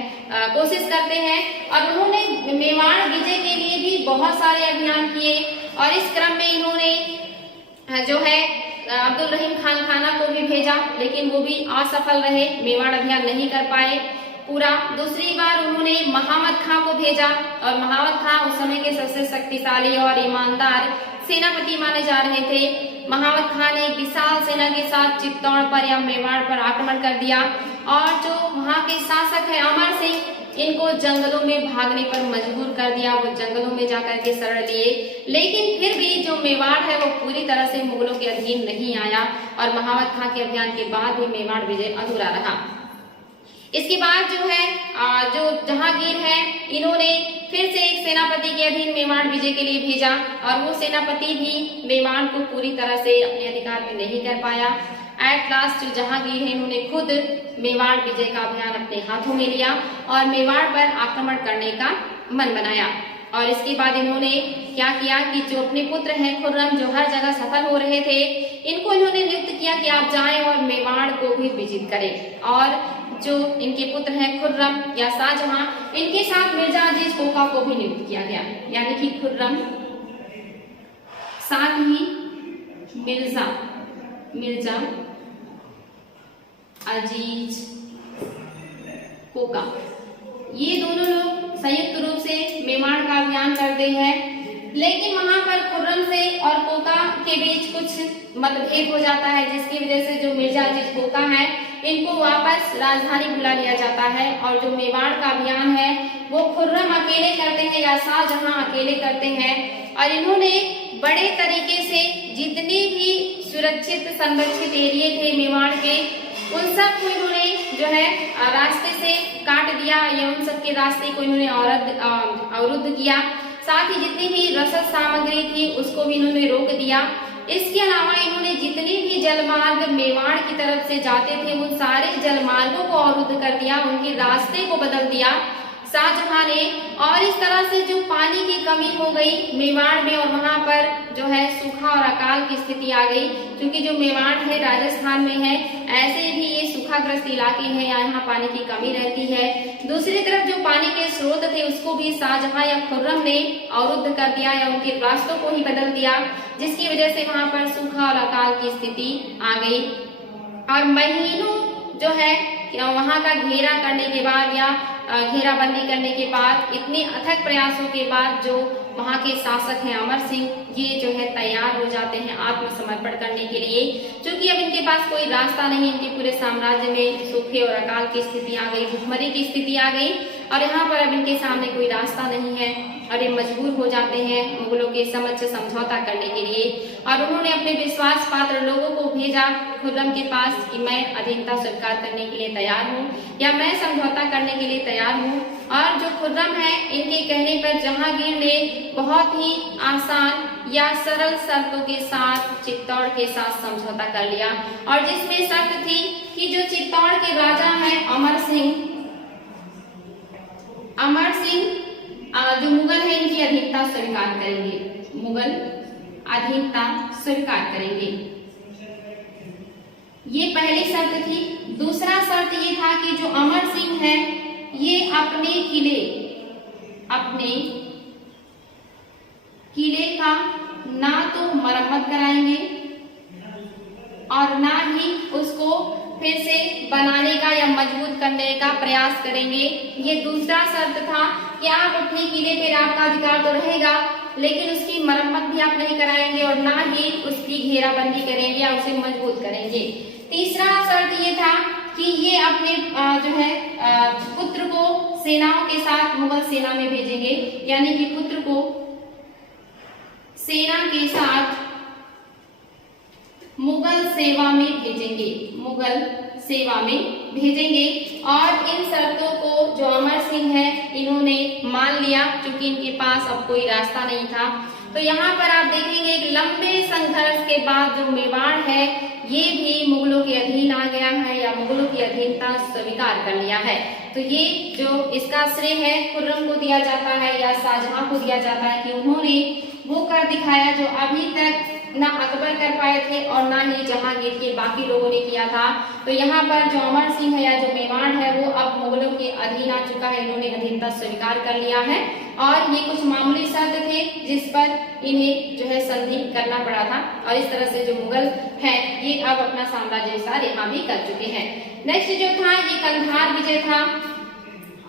कोशिश करते हैं और उन्होंने मेवाड़ विजय के लिए भी बहुत सारे अभियान किए और इस क्रम में इन्होंने जो है अब्दुल रहीम खान खाना को भी भेजा, लेकिन वो भी असफल रहे, मेवाड़ अभियान नहीं कर पाए पूरा। दूसरी बार उन्होंने महामद खां को भेजा और महामद खां उस समय के सबसे शक्तिशाली और ईमानदार सेनापति माने जा रहे थे। महामद खां ने विशाल सेना के साथ चित्तौड़ पर या मेवाड़ पर आक्रमण कर दिया और जो वहां के शासक है अमर सिंह, इनको जंगलों में भागने पर मजबूर कर दिया। वो जंगलों में जाकर के शरण लिए, लेकिन फिर भी जो मेवाड़ है वो पूरी तरह से मुगलों के अधीन नहीं आया और महामद खां के अभियान के बाद भी मेवाड़ विजय अधूरा रहा। इसके बाद जो है जो जहांगीर है, इन्होंने फिर से एक सेनापति के अधीन मेवाड़ विजय के लिए भेजा और वो सेनापति भी मेवाड़ को पूरी तरह से अपने अधिकार में नहीं कर पाया। एट लास्ट जो जहांगीर है, इन्होंने खुद मेवाड़ विजय का अभियान अपने हाथों में लिया और मेवाड़ पर आक्रमण करने का मन बनाया। और इसके बाद इन्होंने क्या किया कि जो अपने पुत्र हैं खुर्रम, जो हर जगह सफल हो रहे थे, इनको इन्होंने नियुक्त किया कि आप जाएं और मेवाड़ को भी विजित करें। और जो इनके पुत्र हैं खुर्रम या शाहजहां, इनके साथ मिर्जा अजीज कोका को भी नियुक्त किया गया। यानी कि खुर्रम साथ ही मिर्जा अजीज कोका, ये दोनों लोग संयुक्त रूप से मेवाड़ का अभियान करते हैं। लेकिन वहां पर खुर्रम से और कोका के बीच कुछ मतभेद हो जाता है, जिसकी वजह से जो मिर्जा अजीज कोका है, इनको वापस राजधानी बुला लिया जाता है। और जो मेवाड़ का अभियान है वो खुर्रम अकेले करते हैं या शाहजहां अकेले करते हैं। और इन्होंने बड़े तरीके से जितने भी सुरक्षित संरक्षित एरिया थे मेवाड़ के, उन सब को इन्होंने जो है रास्ते से काट दिया या उन सब के रास्ते को इन्होंने अवरुद्ध किया। साथ ही जितनी भी रसद सामग्री थी उसको भी इन्होंने रोक दिया। इसके अलावा इन्होंने जितने भी जलमार्ग मेवाड़ की तरफ से जाते थे उन सारे जलमार्गों को अवरुद्ध कर दिया, उनके रास्ते को बदल दिया शाहजहां ने। और इस तरह से जो पानी की कमी हो गई मेवाड़ में और वहां पर जो है सूखा और अकाल की स्थिति आ गई, क्योंकि जो मेवाड़ है राजस्थान में है, ऐसे भी ये सूखाग्रस्त इलाके हैं, यहाँ पानी की कमी रहती है। दूसरी तरफ जो पानी के स्रोत थे उसको भी शाहजहां या खुर्रम ने अवरुद्ध कर दिया या उनके रास्तों को ही बदल दिया, जिसकी वजह से वहां पर सूखा और अकाल की स्थिति आ गई। और महीनों जो है वहां का घेरा करने के बाद या घेराबंदी करने के बाद, इतने अथक प्रयासों के बाद जो वहां के शासक हैं अमर सिंह, ये जो है तैयार हो जाते हैं आत्मसमर्पण करने के लिए। क्योंकि अब इनके पास कोई रास्ता नहीं, इनके पूरे साम्राज्य में सूखे और अकाल की स्थिति आ गई, भुखमरी की स्थिति आ गई और यहाँ पर अब इनके सामने कोई रास्ता नहीं है और ये मजबूर हो जाते हैं मुगलों के समक्ष समझौता करने के लिए। और उन्होंने अपने विश्वास पात्र लोगों को भेजा खुर्रम के पास कि मैं अधीनता स्वीकार करने के लिए तैयार हूँ या मैं समझौता करने के लिए तैयार हूँ। और जो खुर्रम है, इनके कहने पर जहांगीर ने बहुत ही आसान या सरल शर्तों के साथ चित्तौड़ के साथ समझौता कर लिया। और जिसमें शर्त थी कि जो चित्तौड़ के राजा हैं अमर सिंह जो मुगल है, इनकी अधीनता स्वीकार करेंगे, मुगल अधीनता स्वीकार करेंगे। ये पहली शर्त थी। दूसरा शर्त ये था कि जो अमर सिंह है ये अपने किले का ना तो मरम्मत कराएंगे और ना ही उसको फिर से बनाने का या मजबूत करने का प्रयास करेंगे। ये दूसरा शर्त था कि आप अपने किले पे आपका अधिकार तो रहेगा, लेकिन उसकी मरम्मत भी आप नहीं कराएंगे और ना ही उसकी घेराबंदी करेंगे या उसे मजबूत करेंगे। तीसरा शर्त ये था कि ये अपने जो है पुत्र को सेनाओं के साथ मुगल सेना में भेजेंगे, यानी कि पुत्र को सेना के साथ मुगल सेवा में भेजेंगे। और इन शर्तों को जो अमर सिंह है इन्होंने मान लिया, क्योंकि इनके पास अब कोई रास्ता नहीं था। तो यहाँ पर आप देखेंगे एक लंबे संघर्ष के बाद जो मेवाड़ है ये भी मुगलों के अधीन आ गया है या मुगलों की अधीनता स्वीकार कर लिया है। तो ये जो इसका श्रेय है खुर्रम को दिया जाता है या शाहजहां को दिया जाता है कि उन्होंने वो कर दिखाया जो अभी तक ना अकबर कर पाए थे और ना ही जहांगीर के बाकी लोगों ने किया था। तो यहाँ पर जो अमर सिंह है या जो मेवाड़ है वो अब मुगलों के अधीन आ चुका है, इन्होंने अधीनता स्वीकार कर लिया है। और ये कुछ मामूली शर्त थे जिस पर इन्हें जो है संधि करना पड़ा था और इस तरह से जो मुगल है ये अब अपना साम्राज्य विस्तार यहाँ भी कर चुके हैं। नेक्स्ट जो था ये कंधार विजय था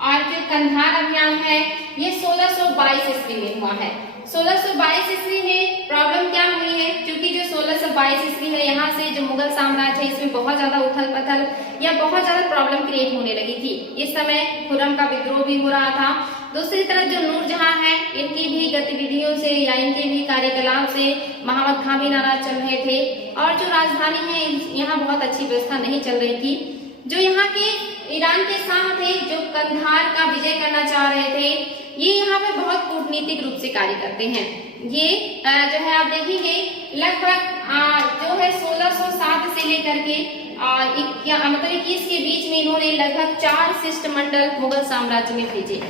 और जो कंधार अभियान है ये 1622 ईस्वी में हुआ है। 1622 ईस्वी में प्रॉब्लम क्या हुई है, क्योंकि जो 1622 ईस्वी है यहाँ से जो मुगल साम्राज्य है इसमें बहुत ज्यादा उथल पथल या बहुत ज्यादा प्रॉब्लम क्रिएट होने लगी थी। इस समय खुर्रम का विद्रोह भी हो रहा था। दूसरी तरफ जो नूरजहां है इनकी भी गतिविधियों से या इनके भी कार्यकलाप से मोहम्मद खां भी नाराज चल रहे थे और जो राजधानी है यहाँ बहुत अच्छी व्यवस्था नहीं चल रही थी। जो यहाँ के ईरान के शाह थे, जो कंधार का विजय करना चाह रहे थे, ये यहाँ पे बहुत कूटनीतिक रूप से कार्य करते हैं। ये जो है आप देखेंगे लगभग जो है 1607 से लेकर के मतलब 21 के बीच में इन्होंने लगभग 4 शिष्टमंडल मुगल साम्राज्य में भेजे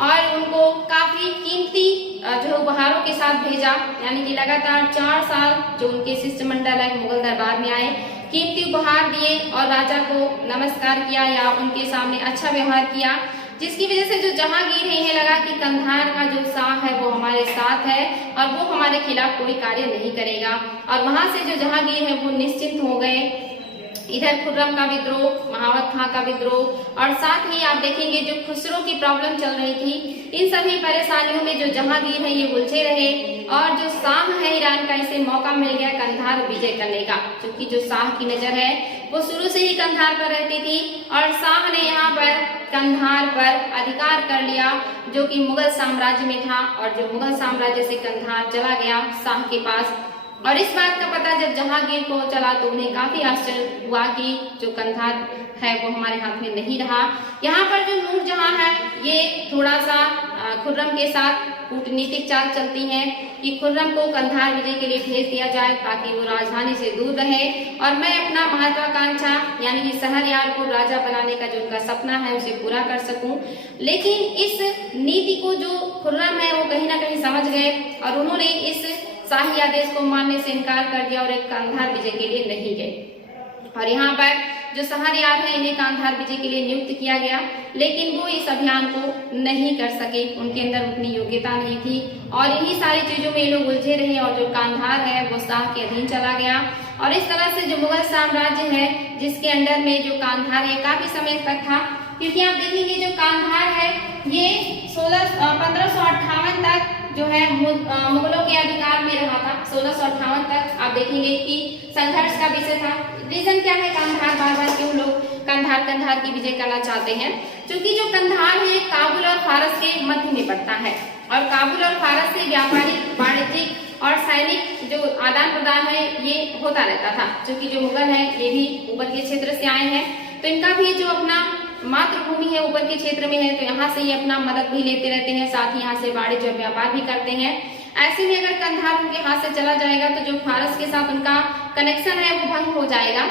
और उनको काफी कीमती जो उपहारों के साथ भेजा। यानी कि लगातार 4 साल जो उनके शिष्टमंडल है मुगल दरबार में आए, कीमती उपहार दिए और राजा को नमस्कार किया या उनके सामने अच्छा व्यवहार किया, जिसकी वजह से जो जहांगीर है, इन्हें लगा कि कंधार का जो शाह है वो हमारे साथ है और वो हमारे खिलाफ कोई कार्य नहीं करेगा। और वहां से जो जहांगीर है वो निश्चिंत हो गए। इधर खुर्रम का विद्रोह, महावत खां का विद्रोह और साथ ही आप देखेंगे जो खुसरो की प्रॉब्लम चल रही थी, इन सभी परेशानियों में जो जहांगीर है ये उलझे रहे और जो शाह है ईरान का, इसे मौका मिल गया कंधार विजय करने का, क्योंकि जो शाह की नजर है वो शुरू से ही कंधार पर रहती थी और शाह ने यहाँ पर कंधार पर अधिकार कर लिया जो कि मुगल साम्राज्य में था और जो मुगल साम्राज्य से कंधार चला गया शाह के पास। और इस बात का पता जब जहांगीर को चला तो उन्हें काफी आश्चर्य हुआ कि जो कंधार है वो हमारे हाथ में नहीं रहा। यहाँ पर जो नूरजहां है ये थोड़ा सा खुर्रम के साथ कूटनीतिक चाल चलती है कि खुर्रम को कंधार विजय के लिए भेज दिया जाए ताकि वो राजधानी से दूर रहे और मैं अपना महत्वाकांक्षा यानी कि शहरयार को राजा बनाने का जो उनका सपना है उसे पूरा कर सकूं। लेकिन इस नीति को जो खुर्रम है वो कहीं ना कहीं समझ गए और उन्होंने इस शाही आदेश को मानने से इनकार कर दिया और एक कंधार विजय के लिए नहीं गए। और यहाँ पर जो शहरयार है इन्हें कंधार विजय के लिए नियुक्त किया गया, लेकिन वो इस अभियान को नहीं कर सके, उनके अंदर उतनी योग्यता नहीं थी और इन्हीं सारी चीजों में ये लोग उलझे रहे और जो कंधार है वो शाह के अधीन चला गया। और इस तरह से जो मुगल साम्राज्य है जिसके अंडर में जो कंधार है काफी समय तक था, क्योंकि आप देखेंगे जो कंधार है ये 1558 तक जो है मुगलों के अधिकार में रहा था। 1658 तक आप देखेंगे कि संघर्ष का विषय था। रीजन क्या है कंधार बार बार क्यों लोग कंधार की विजय करना चाहते हैं, क्योंकि जो कंधार है काबुल और फारस के मध्य में पड़ता है और काबुल और फारस से व्यापारिक, वाणिज्यिक और सैनिक जो आदान प्रदान है ये होता रहता था। क्योंकि जो मुगल है ये भी ऊपर के क्षेत्र से आए हैं तो इनका भी जो अपना मातृभूमि है ऊपर के क्षेत्र में है तो यहाँ से ये अपना मदद भी लेते रहते हैं, साथ ही यहाँ से वाणिज्य और व्यापार भी करते हैं। ऐसे में अगर कंधार उनके हाथ से चला जाएगा तो जो फारस के साथ उनका कनेक्शन है वो भंग हो जाएगा।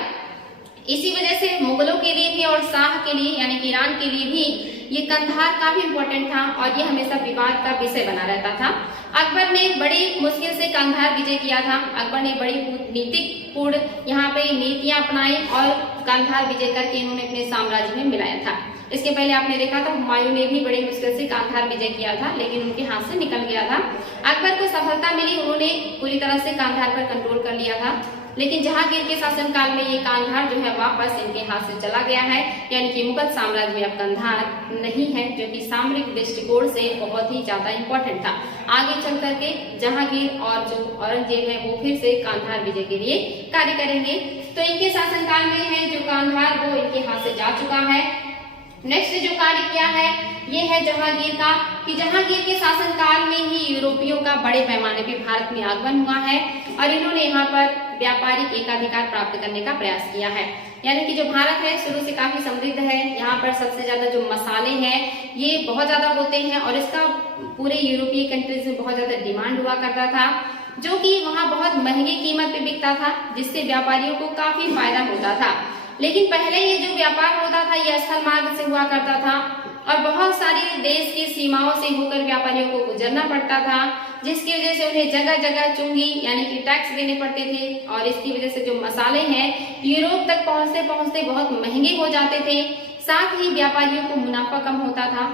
इसी वजह से मुगलों के लिए भी और शाह के लिए यानी कि ईरान के लिए भी ये कंधार काफी इम्पोर्टेंट था और ये हमेशा विवाद का विषय बना रहता था। अकबर ने बड़ी मुश्किल से कंधार विजय किया था। अकबर ने बड़ी कूटनीतिकपूर्ण यहाँ पे नीतियां अपनाई और कंधार विजय करके इन्होंने अपने साम्राज्य में मिलाया था। इसके पहले आपने देखा था हुमायूं ने भी बड़ी मुश्किल से कंधार विजय किया था लेकिन उनके हाथ से निकल गया था। अकबर को सफलता मिली, उन्होंने पूरी तरह से कंधार पर कंट्रोल कर लिया था, लेकिन जहांगीर के शासनकाल में ये कंधार जो है वापस इनके हाथ से चला गया है, यानी कि मुगल साम्राज्य में अब कंधार नहीं है, जो कि सामरिक दृष्टिकोण से बहुत ही ज्यादा इम्पोर्टेंट था। आगे चल करके जहांगीर और जो औरंगजेब है वो फिर से कंधार विजय के लिए कार्य करेंगे। तो इनके शासनकाल में है जो कंधार वो इनके हाथ से जा चुका है। नेक्स्ट जो कार्य किया है ये है जहांगीर का, कि जहांगीर के शासनकाल में ही यूरोपियों का बड़े पैमाने पे भारत में आगमन हुआ है और इन्होंने यहाँ पर व्यापारिक एकाधिकार प्राप्त करने का प्रयास किया है। यानी कि जो भारत है शुरू से काफी समृद्ध है, यहाँ पर सबसे ज्यादा जो मसाले हैं ये बहुत ज्यादा होते हैं और इसका पूरे यूरोपीय कंट्रीज में बहुत ज्यादा डिमांड हुआ करता था, जो कि वहाँ बहुत महंगी कीमत पे बिकता था, जिससे व्यापारियों को काफी फायदा होता था। लेकिन पहले ये जो व्यापार होता था ये स्थल मार्ग से हुआ करता था और बहुत सारी देश की सीमाओं से होकर व्यापारियों को गुजरना पड़ता था, जिसकी वजह से उन्हें जगह जगह चुंगी यानी कि टैक्स देने पड़ते थे और इसकी वजह से जो मसाले हैं यूरोप तक पहुंचते पहुंचते बहुत महंगे हो जाते थे। साथ ही व्यापारियों को मुनाफा कम होता था।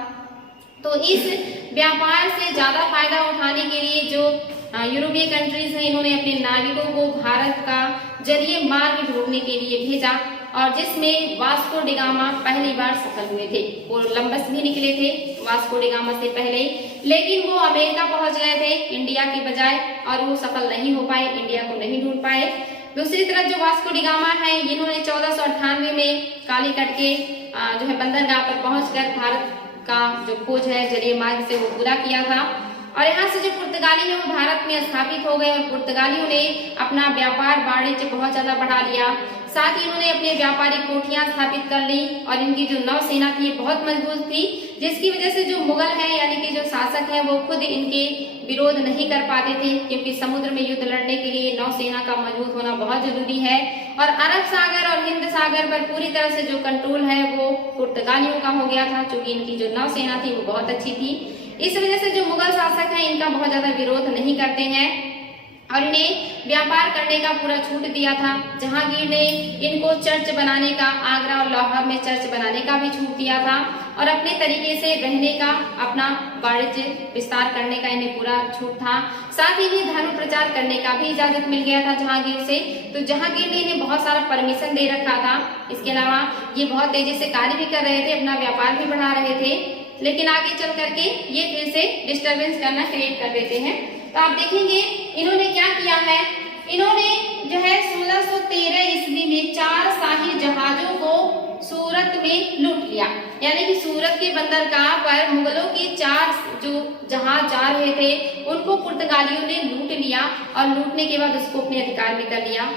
तो इस व्यापार से ज्यादा फायदा उठाने के लिए जो यूरोपीय कंट्रीज हैं इन्होंने अपने नाविकों को भारत का जरिए मार्ग ढूंढने के लिए भेजा और जिसमें वास्को डी गामा पहली बार सफल हुए थे। कोलंबस भी निकले थे वास्को डी गामा से पहले ही, लेकिन वो अमेरिका पहुंच गए थे इंडिया के बजाय और वो सफल नहीं हो पाए, इंडिया को नहीं ढूंढ पाए। दूसरी तरफ जो वास्को डी गामा है इन्होंने 1498 में कालीकट के जो है बंदरगाह पर पहुंचकर भारत का जो खोज है जरिए मार्ग से वो पूरा किया था और यहाँ से जो पुर्तगाली है वो भारत में स्थापित हो गए और पुर्तगालियों ने अपना व्यापार वाणिज्य बहुत ज्यादा बढ़ा लिया। साथ ही इन्होंने अपने व्यापारिक कोठियां स्थापित कर ली और इनकी जो नौसेना थी बहुत मजबूत थी, जिसकी वजह से जो मुगल हैं यानी कि जो शासक हैं वो खुद इनके विरोध नहीं कर पाते थे, क्योंकि समुद्र में युद्ध लड़ने के लिए नौसेना का मजबूत होना बहुत जरूरी है। और अरब सागर और हिंद सागर पर पूरी तरह से जो कंट्रोल है वो पुर्तगालियों का हो गया था, क्योंकि इनकी जो नौसेना थी वो बहुत अच्छी थी। इस वजह से जो मुगल शासक हैं इनका बहुत ज्यादा विरोध नहीं करते हैं और इन्हें व्यापार करने का पूरा छूट दिया था। जहांगीर ने इनको चर्च बनाने का, आगरा और लाहौर में चर्च बनाने का भी छूट दिया था और अपने तरीके से रहने का, अपना वाणिज्य विस्तार करने का इन्हें पूरा छूट था। साथ ही इन्हें धर्म प्रचार करने का भी इजाजत मिल गया था जहांगीर से। तो जहांगीर ने इन्हें बहुत सारा परमिशन दे रखा था। इसके अलावा ये बहुत तेजी से कार्य भी कर रहे थे, अपना व्यापार भी बढ़ा रहे थे, लेकिन आगे चल करके ये फिर से डिस्टर्बेंस करना क्रिएट कर देते हैं। तो आप देखेंगे इन्होंने क्या किया है, इन्होंने जो है 1613 ईस्वी में 4 शाही जहाजों को सूरत में लूट लिया, यानी कि सूरत के बंदरगाह पर मुगलों के 4 जो जहाज जा रहे थे उनको पुर्तगालियों ने लूट लिया और लूटने के बाद उसको अपने अधिकार में कर लिया।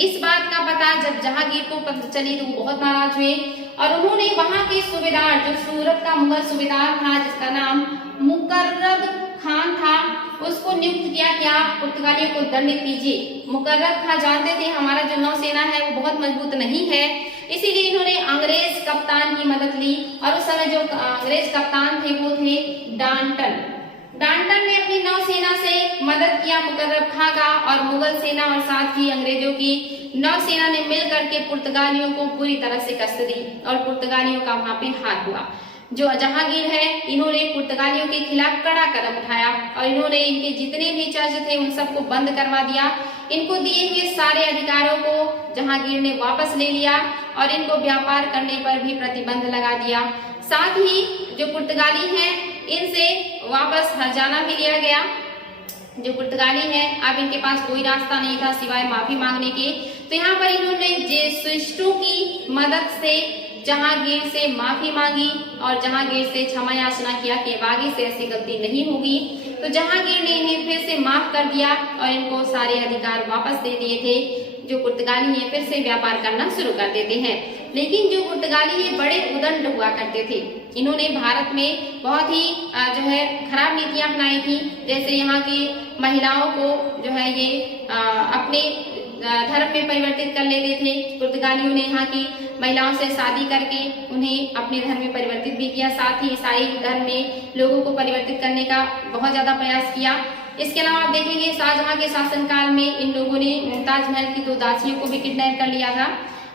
इस बात का पता जब जहांगीर को पता चली तो वो बहुत नाराज हुए और उन्होंने वहां के सूबेदार, जो सूरत का मुगल सूबेदार था जिसका नाम मुकर्रब खान था, उसको नियुक्त किया कि आप पुर्तगालियों को दंडित कीजिए। मुकर्रब खान जानते थे हमारा जो नौसेना है वो बहुत मजबूत नहीं है, इसीलिए इन्होंने अंग्रेज कप्तान की मदद ली और उस समय जो अंग्रेज कप्तान थे वो थे डाल्टन। डाल्टन ने अपनी नौसेना से मदद किया मुकर्रब खां का और मुगल सेना और साथ ही अंग्रेजों की नौसेना ने मिलकर के पुर्तगालियों को पूरी तरह से कष्ट दी और पुर्तगालियों का वहां पे हार हुआ। जो जहांगीर है इन्होंने पुर्तगालियों के खिलाफ कड़ा कदम उठाया और इन्होंने इनके जितने भी चर्च थे उन सबको बंद करवा दिया। इनको दिए हुए सारे अधिकारों को जहांगीर ने वापस ले लिया और इनको व्यापार करने पर भी प्रतिबंध लगा दिया। साथ ही जो पुर्तगाली हैं इनसे वापस हर्जाना भी लिया गया। जो पुर्तगाली हैं अब इनके पास कोई रास्ता नहीं था सिवाय माफी मांगने के। तो यहाँ पर इन्होंने जेसुइस्टों की मदद से जहांगीर से माफी मांगी और जहांगीर से क्षमा याचना किया कि अब आगे से ऐसी गलती नहीं होगी। तो जहांगीर ने इन्हें फिर से माफ कर दिया और इनको सारे अधिकार वापस दे दिए थे। जो पुर्तगाली है फिर से व्यापार करना शुरू कर देते हैं। लेकिन जो पुर्तगाली है बड़े उदंड हुआ करते थे। इन्होंने भारत में बहुत ही जो है खराब नीतियां अपनाई थी, जैसे यहाँ की महिलाओं को जो है ये अपने धर्म में परिवर्तित कर लेते थे। पुर्तगालियों ने यहाँ की महिलाओं से शादी करके उन्हें अपने धर्म में परिवर्तित भी किया, साथ ही ईसाई धर्म में लोगों को परिवर्तित करने का बहुत ज्यादा प्रयास किया। इसके अलावा आप देखेंगे शाहजहां के शासनकाल में इन लोगों ने मुमताज महल की 2 दासियों को भी किडनैप कर लिया था।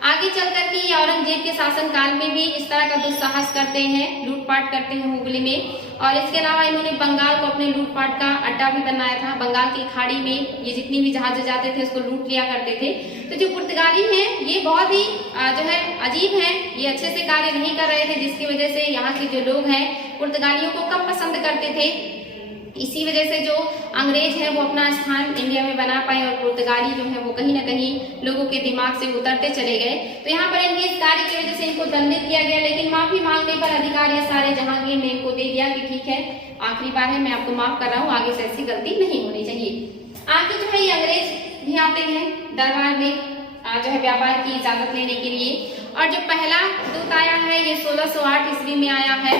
आगे चल करके ये औरंगजेब के शासनकाल में भी इस तरह का दुस्साहस करते हैं, लूटपाट करते हैं हुगली में। और इसके अलावा इन्होंने बंगाल को अपने लूटपाट का अड्डा भी बनाया था। बंगाल की खाड़ी में ये जितनी भी जहाज जाते थे उसको लूट लिया करते थे। तो जो पुर्तगाली हैं ये बहुत ही जो है अजीब हैं, ये अच्छे से कार्य नहीं कर रहे थे, जिसकी वजह से यहाँ के जो लोग हैं पुर्तगालियों को कम पसंद करते थे। इसी वजह से जो अंग्रेज है वो अपना स्थान इंडिया में बना पाए और पुर्तगाली जो है वो कहीं ना कहीं लोगों के दिमाग से उतरते चले गए। तो यहाँ पर इनके इस कार्य की वजह से इनको दंडित किया गया, लेकिन माफी मांगने पर अधिकार ये सारे जहांगीर ने इनको दे दिया कि ठीक है आखिरी बार है, मैं आपको माफ कर रहा हूँ, आगे से ऐसी गलती नहीं होनी चाहिए। आगे जो है ये अंग्रेज भी आते हैं दरबार में जो है व्यापार की इजाजत लेने के लिए। और जो पहला दूत आया है ये 1608 ईस्वी में आया है,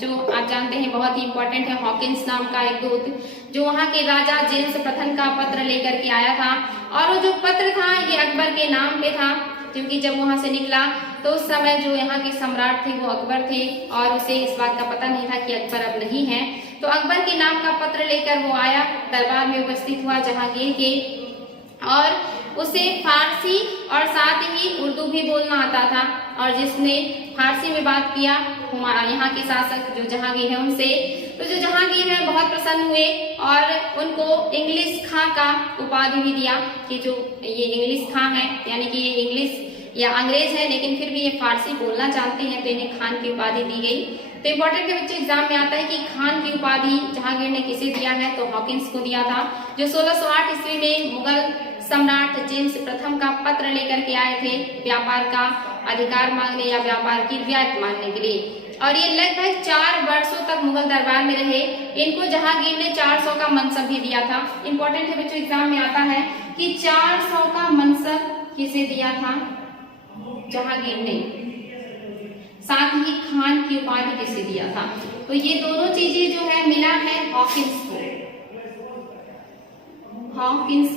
जो आप जानते हैं बहुत ही इंपॉर्टेंट है। हॉकिंस नाम का एक दूत जो वहाँ के राजा जेम्स प्रथम का पत्र लेकर के आया था। और वो जो पत्र था ये अकबर के नाम पे था, क्योंकि जब वहाँ से निकला तो उस समय जो यहाँ के सम्राट थे वो अकबर थे और उसे इस बात का पता नहीं था कि अकबर अब नहीं है। तो अकबर के नाम का पत्र लेकर वो आया, दरबार में उपस्थित हुआ जहांगीर के, और उसे फारसी और साथ ही उर्दू भी बोलना आता था। और जिसने फारसी में बात किया हमारा यहाँ के शासक जो जहांगीर है उनसे, तो जो जहांगीर है बहुत प्रसन्न हुए और उनको इंग्लिश खां का उपाधि भी दिया कि जो ये इंग्लिश खां है, यानी कि ये इंग्लिश या अंग्रेज है लेकिन फिर भी ये फारसी बोलना जानते हैं, तो इन्हें खान की उपाधि दी गई। तो इम्पोर्टेंट है बच्चे एग्जाम में आता है कि खान की उपाधि जहांगीर ने किसे दिया है, तो हॉकिंस को दिया था, जो 1608 ईस्वी में मुगल सम्राट जेम्स प्रथम का पत्र लेकर के आए थे व्यापार का अधिकार मांगने या व्यापार की रियायत मांगने के लिए। और ये लगभग 4 वर्षों तक मुगल दरबार में रहे। इनको जहांगीर ने 400 का मनसब भी दिया था। इम्पोर्टेंट है बच्चों एग्जाम में आता है कि 400 का मनसब किसे दिया था? जहांगीर ने। साथ ही खान की उपाधि किसे दिया था? तो ये दोनों चीजें जो है मिला है हॉकिंस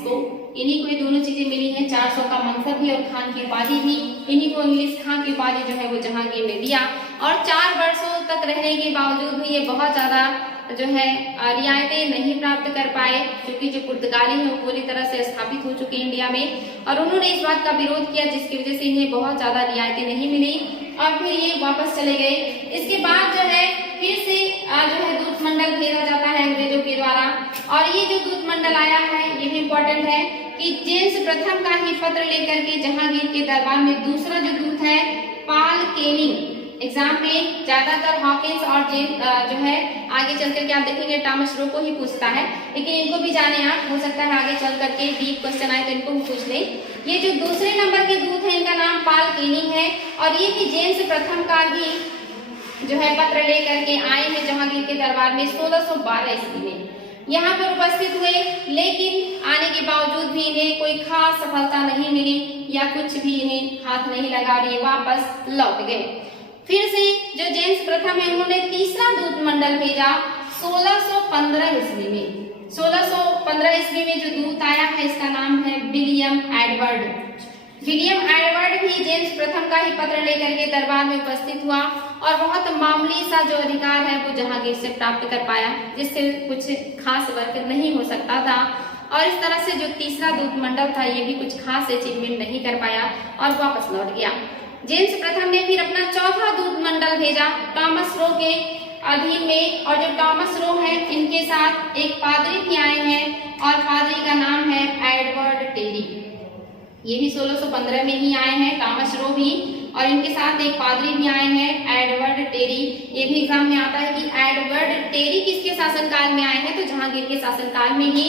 को। इन्हीं को ये दोनों चीजें मिली हैं। 400 का मनसब भी और खान की उपाधि भी। इन्हीं को इंग्लिश खां की उपाधि जो है वो जहांगीर ने दिया। और 4 वर्षों तक रहने के बावजूद भी ये बहुत ज्यादा जो है रियायतें नहीं प्राप्त कर पाए, क्योंकि जो पुर्तगाली है वो पूरी तरह से स्थापित हो चुके इंडिया में। और उन्होंने इस बात का विरोध किया जिसकी वजह से इन्हें बहुत ज्यादा रियायतें नहीं मिली और फिर ये वापस चले गए। इसके बाद जो है फिर से जो है दूत मंडल भेजा जाता है अंग्रेजों के द्वारा। और ये जो दूत मंडल आया है ये भी इम्पोर्टेंट है कि जेम्स प्रथम का ही पत्र लेकर के जहांगीर के दरबार में दूसरा जो दूत है पॉल केनिंग। एग्जाम में ज्यादातर हॉकिंस और जेम्स जो है आगे चल करके आप देखेंगे टॉमस रो को ही पूछता है, लेकिन इनको भी जाने आप, हो सकता है आगे चल करके डीप क्वेश्चन आए तो इनको भी पूछ ले। ये जो दूसरे नंबर के दूत है इनका नाम पॉल केनिंग है और ये भी जेम्स प्रथम का ही जो है पत्र लेकर के आए हैं जहांगीर के दरबार में 1612 ईस्वी में। यहाँ पर उपस्थित हुए, लेकिन आने के बावजूद भी इन्हें कोई खास सफलता नहीं मिली या कुछ भी इन्हें हाथ नहीं लगा और ये वापस लौट गए। फिर से जो जेम्स प्रथम है उन्होंने तीसरा दूत मंडल भेजा 1615 ईस्वी में। 1615 ईस्वी में जो दूत आया है इसका नाम है विलियम एडवर्ड। विलियम एडवर्ड भी जेम्स प्रथम का ही पत्र लेकर के दरबार में उपस्थित हुआ और बहुत मामूली सा जो अधिकार है वो जहांगीर से प्राप्त कर पाया, जिससे कुछ खास वर्क नहीं हो सकता था। और इस तरह से जो तीसरा दूत मंडल था ये भी कुछ खास अचीवमेंट नहीं कर पाया और वापस लौट गया। जेम्स प्रथम ने फिर अपना चौथा दूत मंडल भेजा टॉमस रो के अधीन में, और जो टॉमस रो है इनके साथ एक पादरी भी आए हैं और पादरी का नाम है एडवर्ड टेरी। ये भी 1615 में ही आए हैं टॉमस रो भी, और इनके साथ एक पादरी भी आए हैं एडवर्ड टेरी। ये भी एग्जाम में आता है कि एडवर्ड टेरी किसके शासनकाल में आए हैं, तो जहांगीर के शासनकाल में ही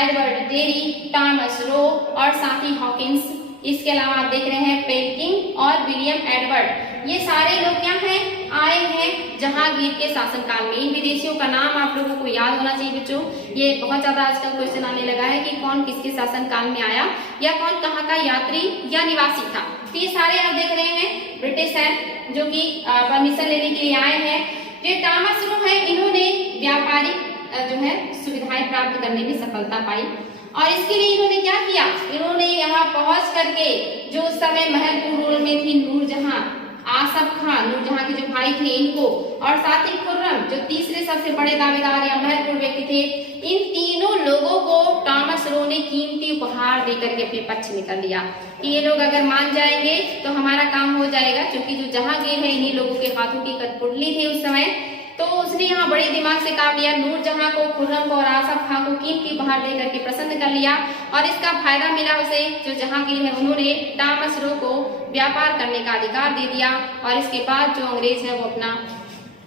एडवर्ड टेरी, टॉमस रो और साथ ही हॉकिंस। इसके अलावा आप देख रहे हैं पेल्किंग और विलियम एडवर्ड, ये सारे लोग क्या हैं, आए हैं जहांगीर के शासनकाल में। इन विदेशियों का नाम आप लोगों को याद होना चाहिए बच्चों। ये बहुत ज्यादा आजकल क्वेश्चन आने लगा है कि कौन किसके शासनकाल में आया या कौन कहाँ का यात्री या निवासी था। तो ये सारे आप देख रहे हैं ब्रिटिश हैं जो कि परमिशन लेने के लिए आए हैं। जो टॉमस रो है इन्होंने व्यापारिक जो है सुविधाएं प्राप्त करने में सफलता पाई और इसके लिए इन्होंने क्या किया, इन्होंने यहाँ पहुंच करके जो उस समय महलपुर रूल में थी नूरजहां, आसफ खान, नूरजहां के जो भाई थे इनको, और साथ ही खुर्रम जो तीसरे सबसे बड़े दावेदार या महत्वपूर्ण व्यक्ति थे, इन तीनों लोगों को टॉमस रो ने कीमती उपहार देकर के अपने पक्ष में कर लिया कि ये लोग अगर मान जाएंगे तो हमारा काम हो जाएगा। क्योंकि जो जहांगीर है इन्हीं लोगों के हाथों की कठपुतली थी उस समय, तो उसने यहाँ बड़े दिमाग से काम लिया। नूरजहां को, खुर्रम को और आसफ खान को कीमती उपहार देकर के प्रसन्न कर लिया और इसका फायदा मिला उसे। जो जहांगीर है उन्होंने टॉमस रो को व्यापार करने का अधिकार दे दिया और इसके बाद जो अंग्रेज है वो अपना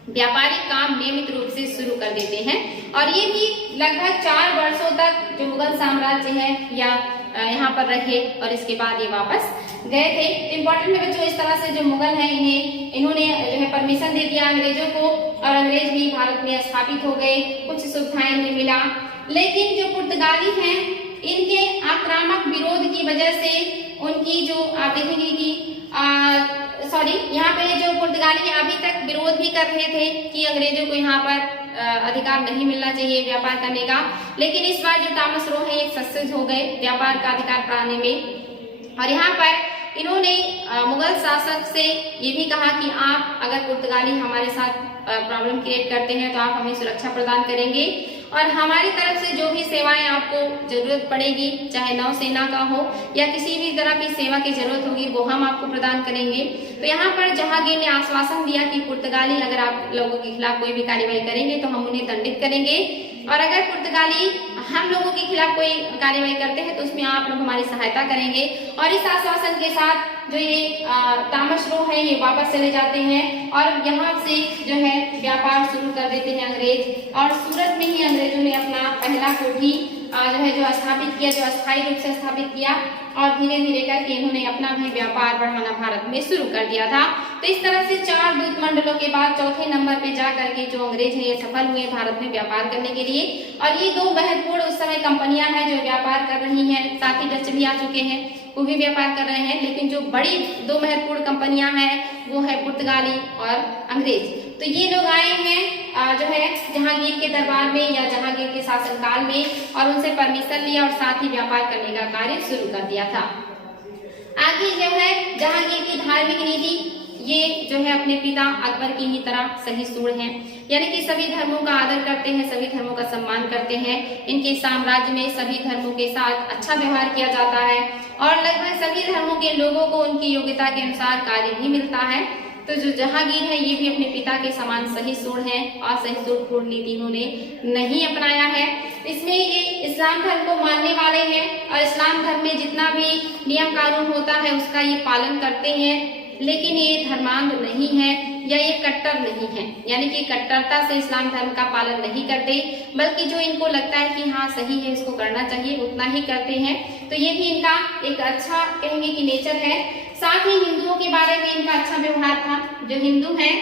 व्यापारिक काम नियमित रूप से शुरू कर देते हैं। और ये भी लगभग 4 वर्षों तक जो मुगल साम्राज्य है या यहाँ पर रहे और इसके बाद ये वापस गए थे। तो इम्पोर्टेंट है बच्चों, इस तरह से जो मुगल हैं इन्होंने जो है परमिशन दे दिया अंग्रेजों को और अंग्रेज भी भारत में स्थापित हो गए, कुछ सुविधाएं भी मिला। लेकिन जो पुर्तगाली हैं इनके आक्रामक विरोध की वजह से उनकी जो आप देखेंगे कि यहाँ पे जो पुर्तगाली अभी तक विरोध भी कर रहे थे कि अंग्रेजों को यहाँ पर अधिकार नहीं मिलना चाहिए व्यापार करने का, लेकिन इस बार जो टॉमस रो है एक सक्सेस हो गए व्यापार का अधिकार पाने में। और यहाँ पर इन्होंने मुगल शासक से ये भी कहा कि आप अगर पुर्तगाली हमारे साथ प्रॉब्लम क्रिएट करते हैं तो आप हमें सुरक्षा प्रदान करेंगे और हमारी तरफ से जो भी सेवाएं आपको जरूरत पड़ेगी, चाहे नौसेना का हो या किसी भी तरह की सेवा की जरूरत होगी वो हम आपको प्रदान करेंगे। तो यहाँ पर जहांगीर ने आश्वासन दिया कि पुर्तगाली अगर आप लोगों के खिलाफ कोई भी कार्यवाही करेंगे तो हम उन्हें दंडित करेंगे और अगर पुर्तगाली हम लोगों के खिलाफ कोई कार्यवाही करते हैं तो उसमें आप लोग हमारी सहायता करेंगे। और इस आश्वासन के साथ जो ये टॉमस रो है ये वापस चले जाते हैं और यहाँ से जो है व्यापार शुरू कर देते हैं अंग्रेज। और सूरत में ही अंग्रेजों ने अपना पहला कोठी जो स्थापित किया, जो अस्थायी रूप से स्थापित किया और धीरे धीरे करके इन्होंने अपना भी व्यापार बढ़ाना भारत में शुरू कर दिया था। तो इस तरह से 4 दूत मंडलों के बाद चौथे नंबर पे जा करके जो अंग्रेज हैं ये सफल हुए भारत में व्यापार करने के लिए। और ये 2 महत्वपूर्ण उस समय कंपनियां हैं जो व्यापार कर रही हैं, साथ ही डच भी आ चुके हैं। वो भी व्यापार कर रहे हैं, लेकिन जो बड़ी दो महत्वपूर्ण कंपनियां हैं वो है पुर्तगाली और अंग्रेज। तो ये लोग आए हैं जो है जहांगीर के दरबार में या जहांगीर के शासनकाल में, और उनसे परमिशन लिया और साथ ही व्यापार करने का कार्य शुरू कर दिया था। आगे जो है जहांगीर की धार्मिक नीति, ये जो है अपने पिता अकबर की ही तरह सहिष्णु हैं, यानी कि सभी धर्मों का आदर करते हैं, सभी धर्मों का सम्मान करते हैं। इनके साम्राज्य में सभी धर्मों के साथ अच्छा व्यवहार किया जाता है और लगभग सभी धर्मों के लोगों को उनकी योग्यता के अनुसार कार्य भी मिलता है। तो जो जहांगीर है ये भी अपने पिता के समान सहिष्णु हैं और सहिष्णुपूर्ण नीति इन्होंने नहीं अपनाया है। इसमें ये इस्लाम धर्म को मानने वाले हैं और इस्लाम धर्म में जितना भी नियम कानून होता है उसका ये पालन करते हैं, लेकिन ये धर्मांध नहीं है या ये कट्टर नहीं है, यानी कि कट्टरता से इस्लाम धर्म का पालन नहीं करते, बल्कि जो इनको लगता है कि हाँ सही है इसको करना चाहिए उतना ही करते हैं। तो ये भी इनका एक अच्छा कहेंगे कि नेचर है। साथ ही हिंदुओं के बारे में इनका अच्छा व्यवहार था। जो हिंदू हैं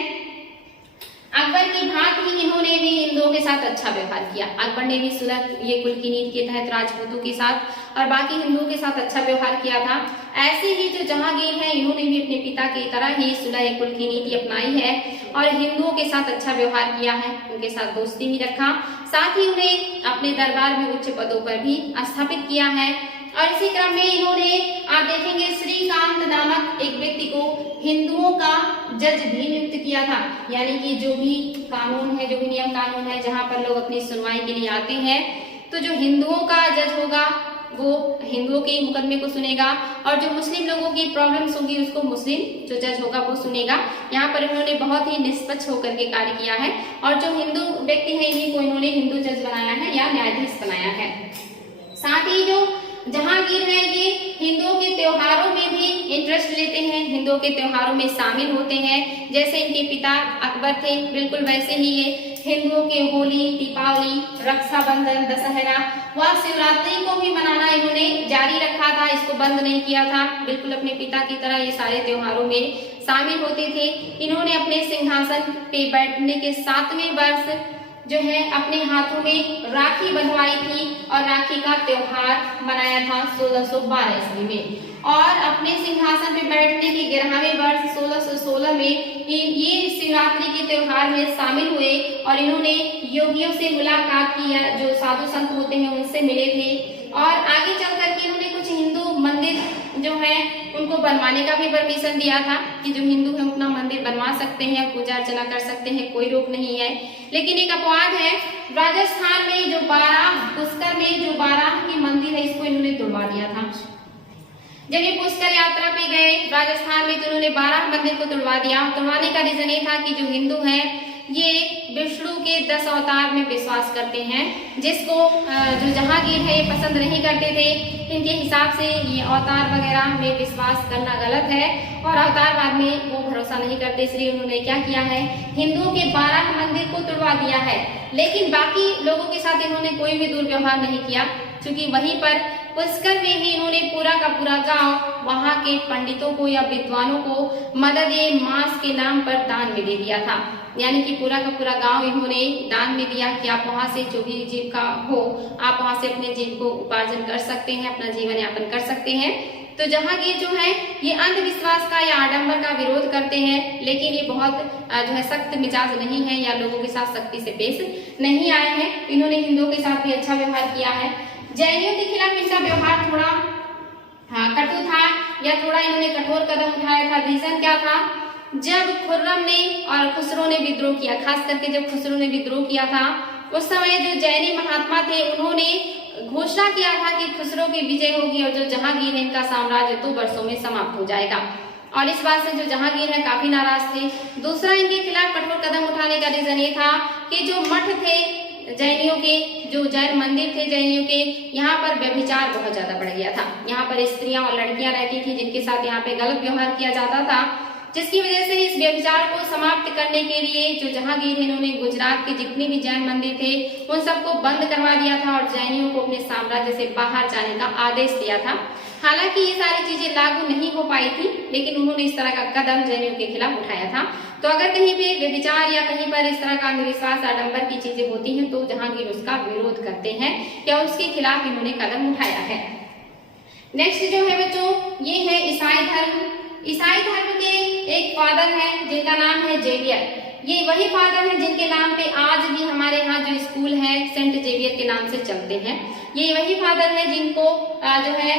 अकबर की भांति ही इन्होंने भी हिंदुओं के साथ अच्छा व्यवहार किया। अकबर ने भी सुलह ये कुल की नीति के तहत राजपूतों के साथ और बाकी हिंदुओं के साथ अच्छा व्यवहार किया था। ऐसे ही जो जहांगीर है इन्होंने भी अपने पिता की तरह ही सुलह कुल की नीति अपनाई है और हिंदुओं के साथ अच्छा व्यवहार किया है, उनके साथ दोस्ती भी रखा, साथ ही उन्हें अपने दरबार में उच्च पदों पर भी स्थापित किया है। और इसी क्रम में इन्होंने आप देखेंगे श्रीकांत नामक एक व्यक्ति को हिंदुओं का जज भी नियुक्त किया था, यानी कि जो भी कानून है, जो भी नियम कानून है, जहां पर लोग अपनी सुनवाई के लिए आते हैं, तो जो हिंदुओं का जज होगा वो हिंदुओं के मुकदमे को सुनेगा और जो मुस्लिम लोगों की प्रॉब्लम्स होगी उसको मुस्लिम जो जज होगा वो सुनेगा। यहाँ पर इन्होंने बहुत ही निष्पक्ष होकर के कार्य किया है और जो हिंदू व्यक्ति है इन्हीं को इन्होंने हिंदू जज बनाया है या न्यायाधीश बनाया है। साथ ही जो जहांगीर है ये हिंदुओं के त्योहारों में भी इंटरेस्ट लेते हैं, हिंदुओं के त्योहारों में शामिल होते हैं। जैसे इनके पिता अकबर थे बिल्कुल वैसे ही ये हिंदुओं के होली, दीपावली, रक्षाबंधन, दशहरा व शिवरात्रि को भी मनाना इन्होंने जारी रखा था, इसको बंद नहीं किया था। बिल्कुल अपने पिता की तरह ये सारे त्योहारों में शामिल होते थे। इन्होंने अपने सिंहासन पे बैठने के 7वें वर्ष जो है अपने हाथों में राखी बंधवाई थी और राखी का त्योहार मनाया था 1612 ईस्वी में। और अपने सिंहासन पे बैठने के 11वें वर्ष 1616 में ये शिवरात्रि के त्योहार में शामिल हुए और इन्होंने योगियों से मुलाकात की, जो साधु संत होते हैं उनसे मिले थे। और आगे चल करके इन्होंने कुछ हिंदू मंदिर जो है उनको बनवाने का भी परमिशन दिया था कि जो हिंदू है अपना मंदिर बनवा सकते हैं, पूजा अर्चना कर सकते हैं, कोई रोक नहीं है। लेकिन एक अपवाद है, राजस्थान में जो बाराह पुष्कर में जो बाराह की मंदिर है इसको इन्होंने तोड़वा दिया था। जब ये पुष्कर यात्रा पे गए राजस्थान में तो उन्होंने बाराह मंदिर को तोड़वा दिया। तोड़वाने का रीजन ये था कि जो हिंदू हैं ये विष्णु के 10 अवतार में विश्वास करते हैं, जिसको जो जहांगीर है ये पसंद नहीं करते थे। इनके हिसाब से ये अवतार वगैरह में विश्वास करना गलत है और अवतारवाद में वो भरोसा नहीं करते, इसलिए उन्होंने क्या किया है, हिंदुओं के 12 मंदिर को तोड़वा दिया है। लेकिन बाकी लोगों के साथ इन्होंने कोई भी दुर्व्यवहार नहीं किया, क्योंकि वहीं पर पुष्कर में ही इन्होंने पूरा का पूरा गांव वहां के पंडितों को या विद्वानों को मदद-ए-मास के नाम पर दान में दे दिया था। यानी कि पूरा का पूरा गांव इन्होंने दान में दिया कि आप वहां से जो भी जीविका हो आप वहां से अपने जीवन को उपार्जन कर सकते हैं, अपना जीवन यापन कर सकते हैं। तो जहांगीर जो है ये अंधविश्वास का या आडंबर का विरोध करते हैं, लेकिन ये बहुत जो है सख्त मिजाज नहीं है या लोगों के साथ सख्ती से पेश नहीं आए हैं। इन्होंने हिंदुओं के साथ भी अच्छा व्यवहार किया है। जैनियों के खिलाफ इनका व्यवहार थोड़ा कटु था या थोड़ा इन्होंने कठोर कदम उठाया था। रीजन क्या था, जब खुर्रम ने और खुसरो ने विद्रोह किया, खास करके जब खुसरो ने विद्रोह किया था उस समय जो जैनी महात्मा थे उन्होंने घोषणा किया था कि खुसरो की विजय होगी और जो जहांगीर है इनका साम्राज्य 2 वर्षों में समाप्त हो जाएगा। और इस बात से जो जहांगीर है काफी नाराज थे। दूसरा इनके खिलाफ कठोर कदम उठाने का रीजन ये था कि जो मठ थे जैनियों के, जो जैन मंदिर थे जैनियों के, यहाँ पर व्यभिचार बहुत ज्यादा बढ़ गया था। यहाँ पर स्त्रियां और लड़कियां रहती थी जिनके साथ यहाँ पे गलत व्यवहार किया जाता था, जिसकी वजह से इस व्यभिचार को समाप्त करने के लिए जो जहांगीर है इन्होंने गुजरात के जितने भी जैन मंदिर थे उन सबको बंद करवा दिया था और जैनियों को अपने साम्राज्य से बाहर जाने का आदेश दिया था। हालांकि ये सारी चीजें लागू नहीं हो पाई थी, लेकिन उन्होंने इस तरह का कदम जैनियों के खिलाफ उठाया था। तो अगर कहीं पे व्यभिचार या कहीं पर इस तरह का अंधविश्वास आडंबर की चीजें होती हैं तो जहांगीर उसका विरोध करते हैं या उसके खिलाफ इन्होंने कदम उठाया है। नेक्स्ट जो है बच्चों ये है ईसाई धर्म। ईसाई धर्म के एक फादर हैं जिनका नाम है जेवियर। ये वही फादर हैं जिनके नाम पे आज भी हमारे यहाँ जो स्कूल है सेंट जेवियर के नाम से चलते हैं। ये वही फादर है जिनको जो है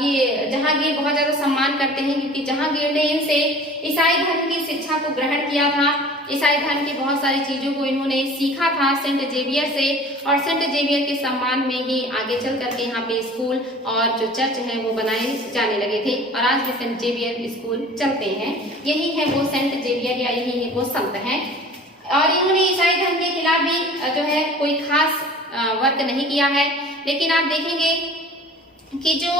ये जहांगीर बहुत ज्यादा सम्मान करते हैं, क्योंकि जहांगीर ने इनसे ईसाई धर्म की शिक्षा को ग्रहण किया था। ईसाई धर्म की बहुत सारी चीजों को इन्होंने सीखा था सेंट जेवियर से, और सेंट जेवियर के सम्मान में ही आगे चल करके यहाँ पे स्कूल और जो चर्च है वो बनाए जाने लगे थे, और आज भी सेंट जेवियर स्कूल चलते हैं। यही है वो सेंट जेवियर या यही है वो संत हैं। और इन्होंने ईसाई धर्म के खिलाफ भी जो है कोई खास वर्क नहीं किया है। लेकिन आप देखेंगे कि जो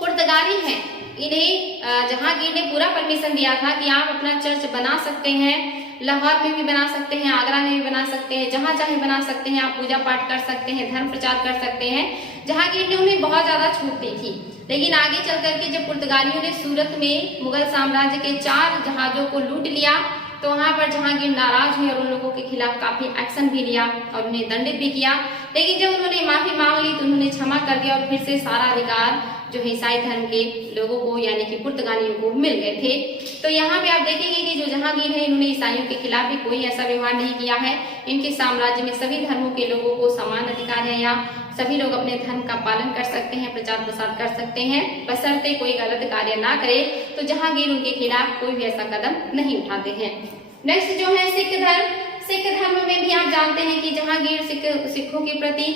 पुर्तगाली हैं इन्हें जहांगीर ने पूरा परमिशन दिया था कि आप अपना चर्च बना सकते हैं, लाहौर में भी बना सकते हैं, आगरा में भी बना सकते हैं, जहां चाहे बना सकते हैं, आप पूजा पाठ कर सकते हैं, धर्म प्रचार कर सकते हैं। जहांगीर ने उन्हें बहुत ज्यादा छूट दी थी। लेकिन आगे चल करके जब पुर्तगालियों ने सूरत में मुगल साम्राज्य के 4 जहाजों को लूट लिया तो वहां पर जहांगीर नाराज हुए और उन लोगों के खिलाफ काफी एक्शन भी लिया और उन्हें दंडित भी किया। लेकिन जब उन्होंने माफी मांग ली तो उन्होंने क्षमा कर दिया और फिर से सारा अधिकार जो है ईसाई धर्म के लोगों को यानी कि पुर्तगालियों को मिल गए थे। तो यहाँ पे आप देखेंगे कि जो जहांगीर है इन्होंने ईसाइयों के खिलाफ भी कोई ऐसा व्यवहार नहीं किया है। इनके साम्राज्य में सभी धर्मों के लोगों को समान अधिकार है, या सभी लोग अपने धर्म का पालन कर सकते हैं, प्रचार प्रसार कर सकते हैं, बशर्ते कोई गलत कार्य ना करे। तो जहांगीर उनके खिलाफ कोई भी ऐसा कदम नहीं उठाते हैं। नेक्स्ट जो है सिख धर्म। सिख धर्म में भी आप जानते हैं कि जहांगीर सिखों के प्रति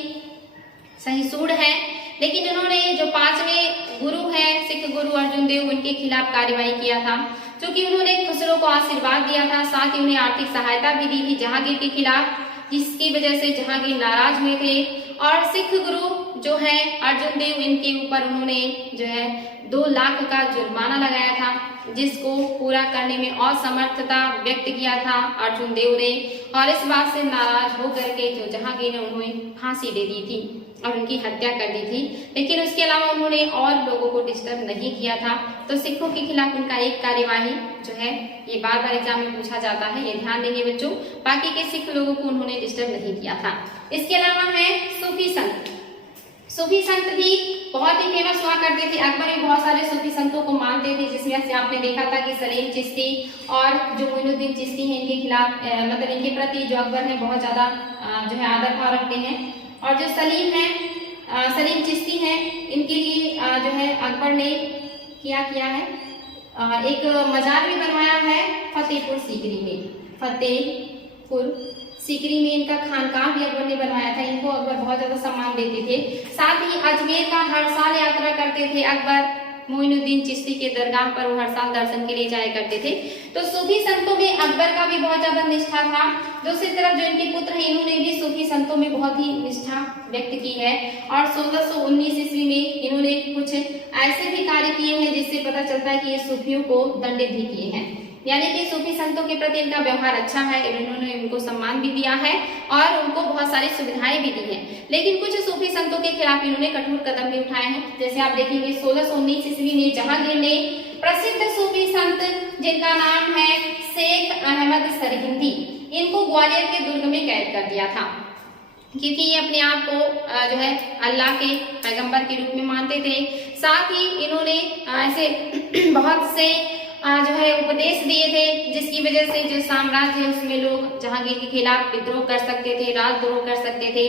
सहिष्णु है, लेकिन उन्होंने जो 5वें गुरु है सिख गुरु अर्जुन देव उनके खिलाफ कार्रवाई किया था, क्योंकि उन्होंने खुसरो को आशीर्वाद दिया था, साथ ही उन्हें आर्थिक सहायता भी दी थी जहांगीर के खिलाफ, जिसकी वजह से जहांगीर नाराज हुए थे। और सिख गुरु जो है अर्जुन देव इनके ऊपर उन्होंने जो है 2 लाख का जुर्माना लगाया था, जिसको पूरा करने में असमर्थता व्यक्त किया था अर्जुन देव ने। और इस बात से नाराज होकर के जो जहांगीर ने उन्हें फांसी दे दी थी और उनकी हत्या कर दी थी। लेकिन उसके अलावा उन्होंने और लोगों को डिस्टर्ब नहीं किया था। तो सिखों के खिलाफ उनका एक कार्यवाही जो है ये बार बार एग्जाम में पूछा जाता है, ये ध्यान देंगे बच्चों। बाकी के सिख लोगों को उन्होंने डिस्टर्ब नहीं किया था। इसके अलावा है सूफी संत। सूफी संत भी बहुत ही फेमस हुआ करते थे। अकबर भी बहुत सारे सूफी संतों को मानते थे, जिसमें से आपने देखा था कि सलीम चिश्ती और जो मोइनुद्दीन चिश्ती हैं इनके खिलाफ मतलब इनके प्रति जो अकबर है बहुत ज्यादा जो है आदर भाव रखते हैं। और जो सलीम है सलीम चिश्ती हैं इनके लिए जो है अकबर ने क्या किया है एक मजार भी बनवाया है फतेहपुर सीकरी में। फतेहपुर सीकरी में इनका खानकाह भी अकबर ने बनवाया था। इनको अकबर बहुत ज्यादा सम्मान देते थे। साथ ही अजमेर का हर साल यात्रा करते थे अकबर। मोइनुद्दीन चिश्ती के दरगाह पर वो हर साल दर्शन के लिए जाया करते थे। तो सूफी संतों में अकबर का भी बहुत ज्यादा निष्ठा था। दूसरी तरफ जो इनके पुत्र हैं इन्होंने भी सूफी संतों में बहुत ही निष्ठा व्यक्त की है। और 1619 ईस्वी में इन्होंने कुछ ऐसे भी कार्य किए हैं जिससे पता चलता है कि ये सूफियों को दंडित भी किए हैं। यानी कि सूफी संतों के प्रति इनका व्यवहार अच्छा है, इन्होंने उनको सम्मान भी दिया है और उनको बहुत सारी सुविधाएं भी दी हैं। लेकिन कुछ सूफी संतों के खिलाफ इन्होंने कठोर कदम भी उठाए हैं। जैसे आप देखेंगे 1619 ईस्वी में जहांगीर ने प्रसिद्ध सूफी संत जिनका नाम है शेख अहमद सरहिंदी, इनको ग्वालियर के दुर्ग में कैद कर दिया था, क्योंकि ये अपने आप को जो है अल्लाह के पैगंबर के रूप में मानते थे। साथ ही इन्होंने ऐसे बहुत से जो है उपदेश दिए थे, जिसकी वजह से जो साम्राज्य है उसमें लोग जहांगीर के खिलाफ विद्रोह कर सकते थे, राजद्रोह कर सकते थे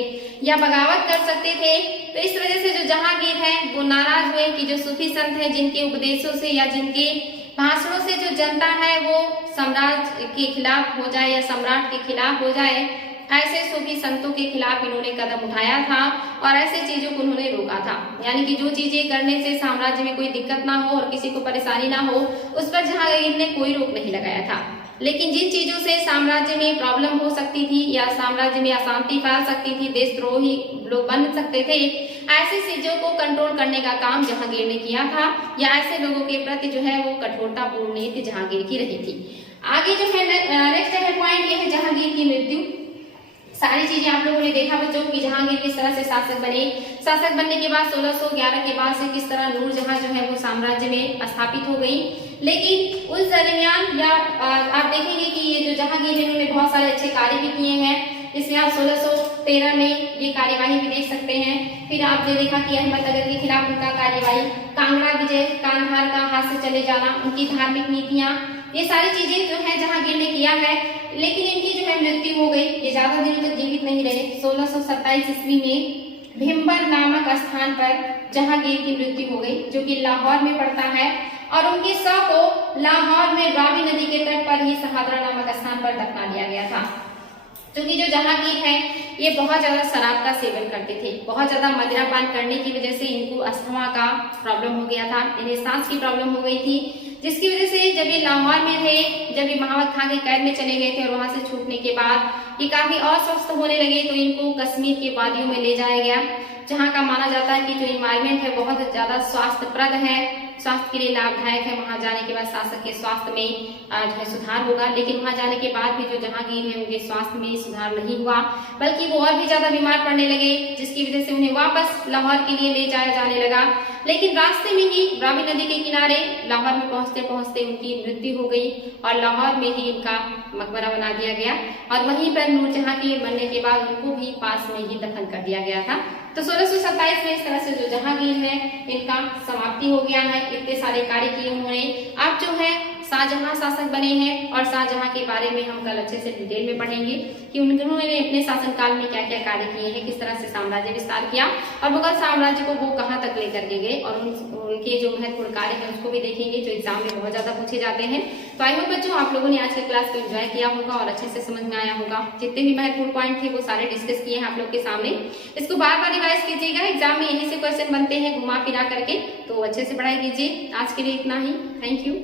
या बगावत कर सकते थे। तो इस वजह से जो जहांगीर है वो नाराज हुए कि जो सूफी संत है जिनके उपदेशों से या जिनके भाषणों से जो जनता है वो साम्राज्य के खिलाफ हो जाए या सम्राट के खिलाफ हो जाए, ऐसे सूफी संतों के खिलाफ इन्होंने कदम उठाया था और ऐसे चीजों को उन्होंने रोका था। यानी कि जो चीजें करने से साम्राज्य में कोई दिक्कत ना हो और किसी को परेशानी ना हो, उस पर जहांगीर ने कोई रोक नहीं लगाया था। लेकिन जिन चीजों से साम्राज्य में प्रॉब्लम हो सकती थी या साम्राज्य में अशांति फैल सकती थी, देशद्रोही लोग बन सकते थे, ऐसी चीजों को कंट्रोल करने का काम जहांगीर ने किया था या ऐसे लोगों के प्रति जो है वो कठोरतापूर्ण नीति जहांगीर की रही थी। आगे जो है नेक्स्ट पॉइंट ये है जहांगीर की मृत्यु। सारी चीजें आप लोगों ने देखा बच्चों कि जहांगीर किस तरह से शासक बने। शासक बनने के बाद 1611 के बाद से किस तरह नूरजहां जो है वो साम्राज्य में स्थापित हो गई। लेकिन उस दरमियान या आप देखेंगे कि ये जो जहांगीर है इन्होंने बहुत सारे अच्छे कार्य भी किए हैं। इसमें आप 1613 में ये कार्यवाही भी देख सकते हैं। फिर आपने देखा कि अहमदनगर के खिलाफ उनका कार्यवाही, कांगड़ा विजय, कांधार का हाथ से चले जाना, उनकी धार्मिक नीतियां, ये सारी चीजें जो है जहांगीर ने किया है। लेकिन इनकी जो है मृत्यु हो गई, ये ज्यादा दिनों तक जीवित नहीं रहे। 1627 ईस्वी में भीमबर नामक स्थान पर जहांगीर की मृत्यु हो गई, जो कि लाहौर में पड़ता है, और उनके शव को लाहौर में रावी नदी के तट पर ही सहादरा नामक स्थान पर दफना दिया गया था। क्योंकि जो जहांगीर है ये बहुत ज्यादा शराब का सेवन करते थे, बहुत ज्यादा मदिरापान करने की वजह से इनको अस्थमा का प्रॉब्लम हो गया था, इन्हें सांस की प्रॉब्लम हो गई थी, जिसकी वजह से जब ये लाहौर में थे, जब ये महावत खां के कैद में चले गए थे और वहां से छूटने के बाद ये काफी अस्वस्थ होने लगे, तो इनको कश्मीर के वादियों में ले जाया गया, जहाँ का माना जाता है कि जो इन्वायरमेंट है बहुत ज्यादा स्वास्थ्यप्रद है, स्वास्थ्य के लिए लाभदायक है। वहां जाने के बाद शासक के स्वास्थ्य में जो है सुधार होगा। लेकिन वहां जाने के बाद भी जो जहांगीर है उनके स्वास्थ्य में सुधार नहीं हुआ, बल्कि वो और भी ज्यादा बीमार पड़ने लगे, जिसकी वजह से उन्हें वापस लाहौर के लिए ले जाया जाने लगा। लेकिन रास्ते में ही रावी नदी के किनारे लाहौर में पहुंचते पहुंचते उनकी मृत्यु हो गई और लाहौर में ही इनका मकबरा बना दिया गया और वहीं पर नूरजहां के मरने के बाद उनको भी पास में ही दफन कर दिया गया था। तो 1627 में इस तरह से जो जहांगीर है इनका समाप्ति हो गया है। इतने सारे कार्य किए उन्होंने। अब जो है शाहजहां शासक बने हैं और शाहजहां के बारे में हम कल अच्छे से डिटेल में पढ़ेंगे कि उन्होंने अपने शासनकाल में क्या क्या कार्य किए हैं, किस तरह से साम्राज्य विस्तार किया और मुगल साम्राज्य को वो कहाँ तक लेकर के गए और उनके जो महत्वपूर्ण कार्य है उसको भी देखेंगे, जो एग्जाम में बहुत ज्यादा पूछे जाते हैं। तो आई होप बच्चों आप लोगों ने आज के क्लास को एंजॉय किया होगा और अच्छे से समझ में आया होगा। जितने भी महत्वपूर्ण पॉइंट थे वो सारे डिस्कस किए हैं आप लोग के सामने। इसको बार बार रिवाइज कीजिएगा, एग्जाम में यहीं से क्वेश्चन बनते हैं घुमा फिरा करके, तो अच्छे से पढ़ाई कीजिए। आज के लिए इतना ही, थैंक यू।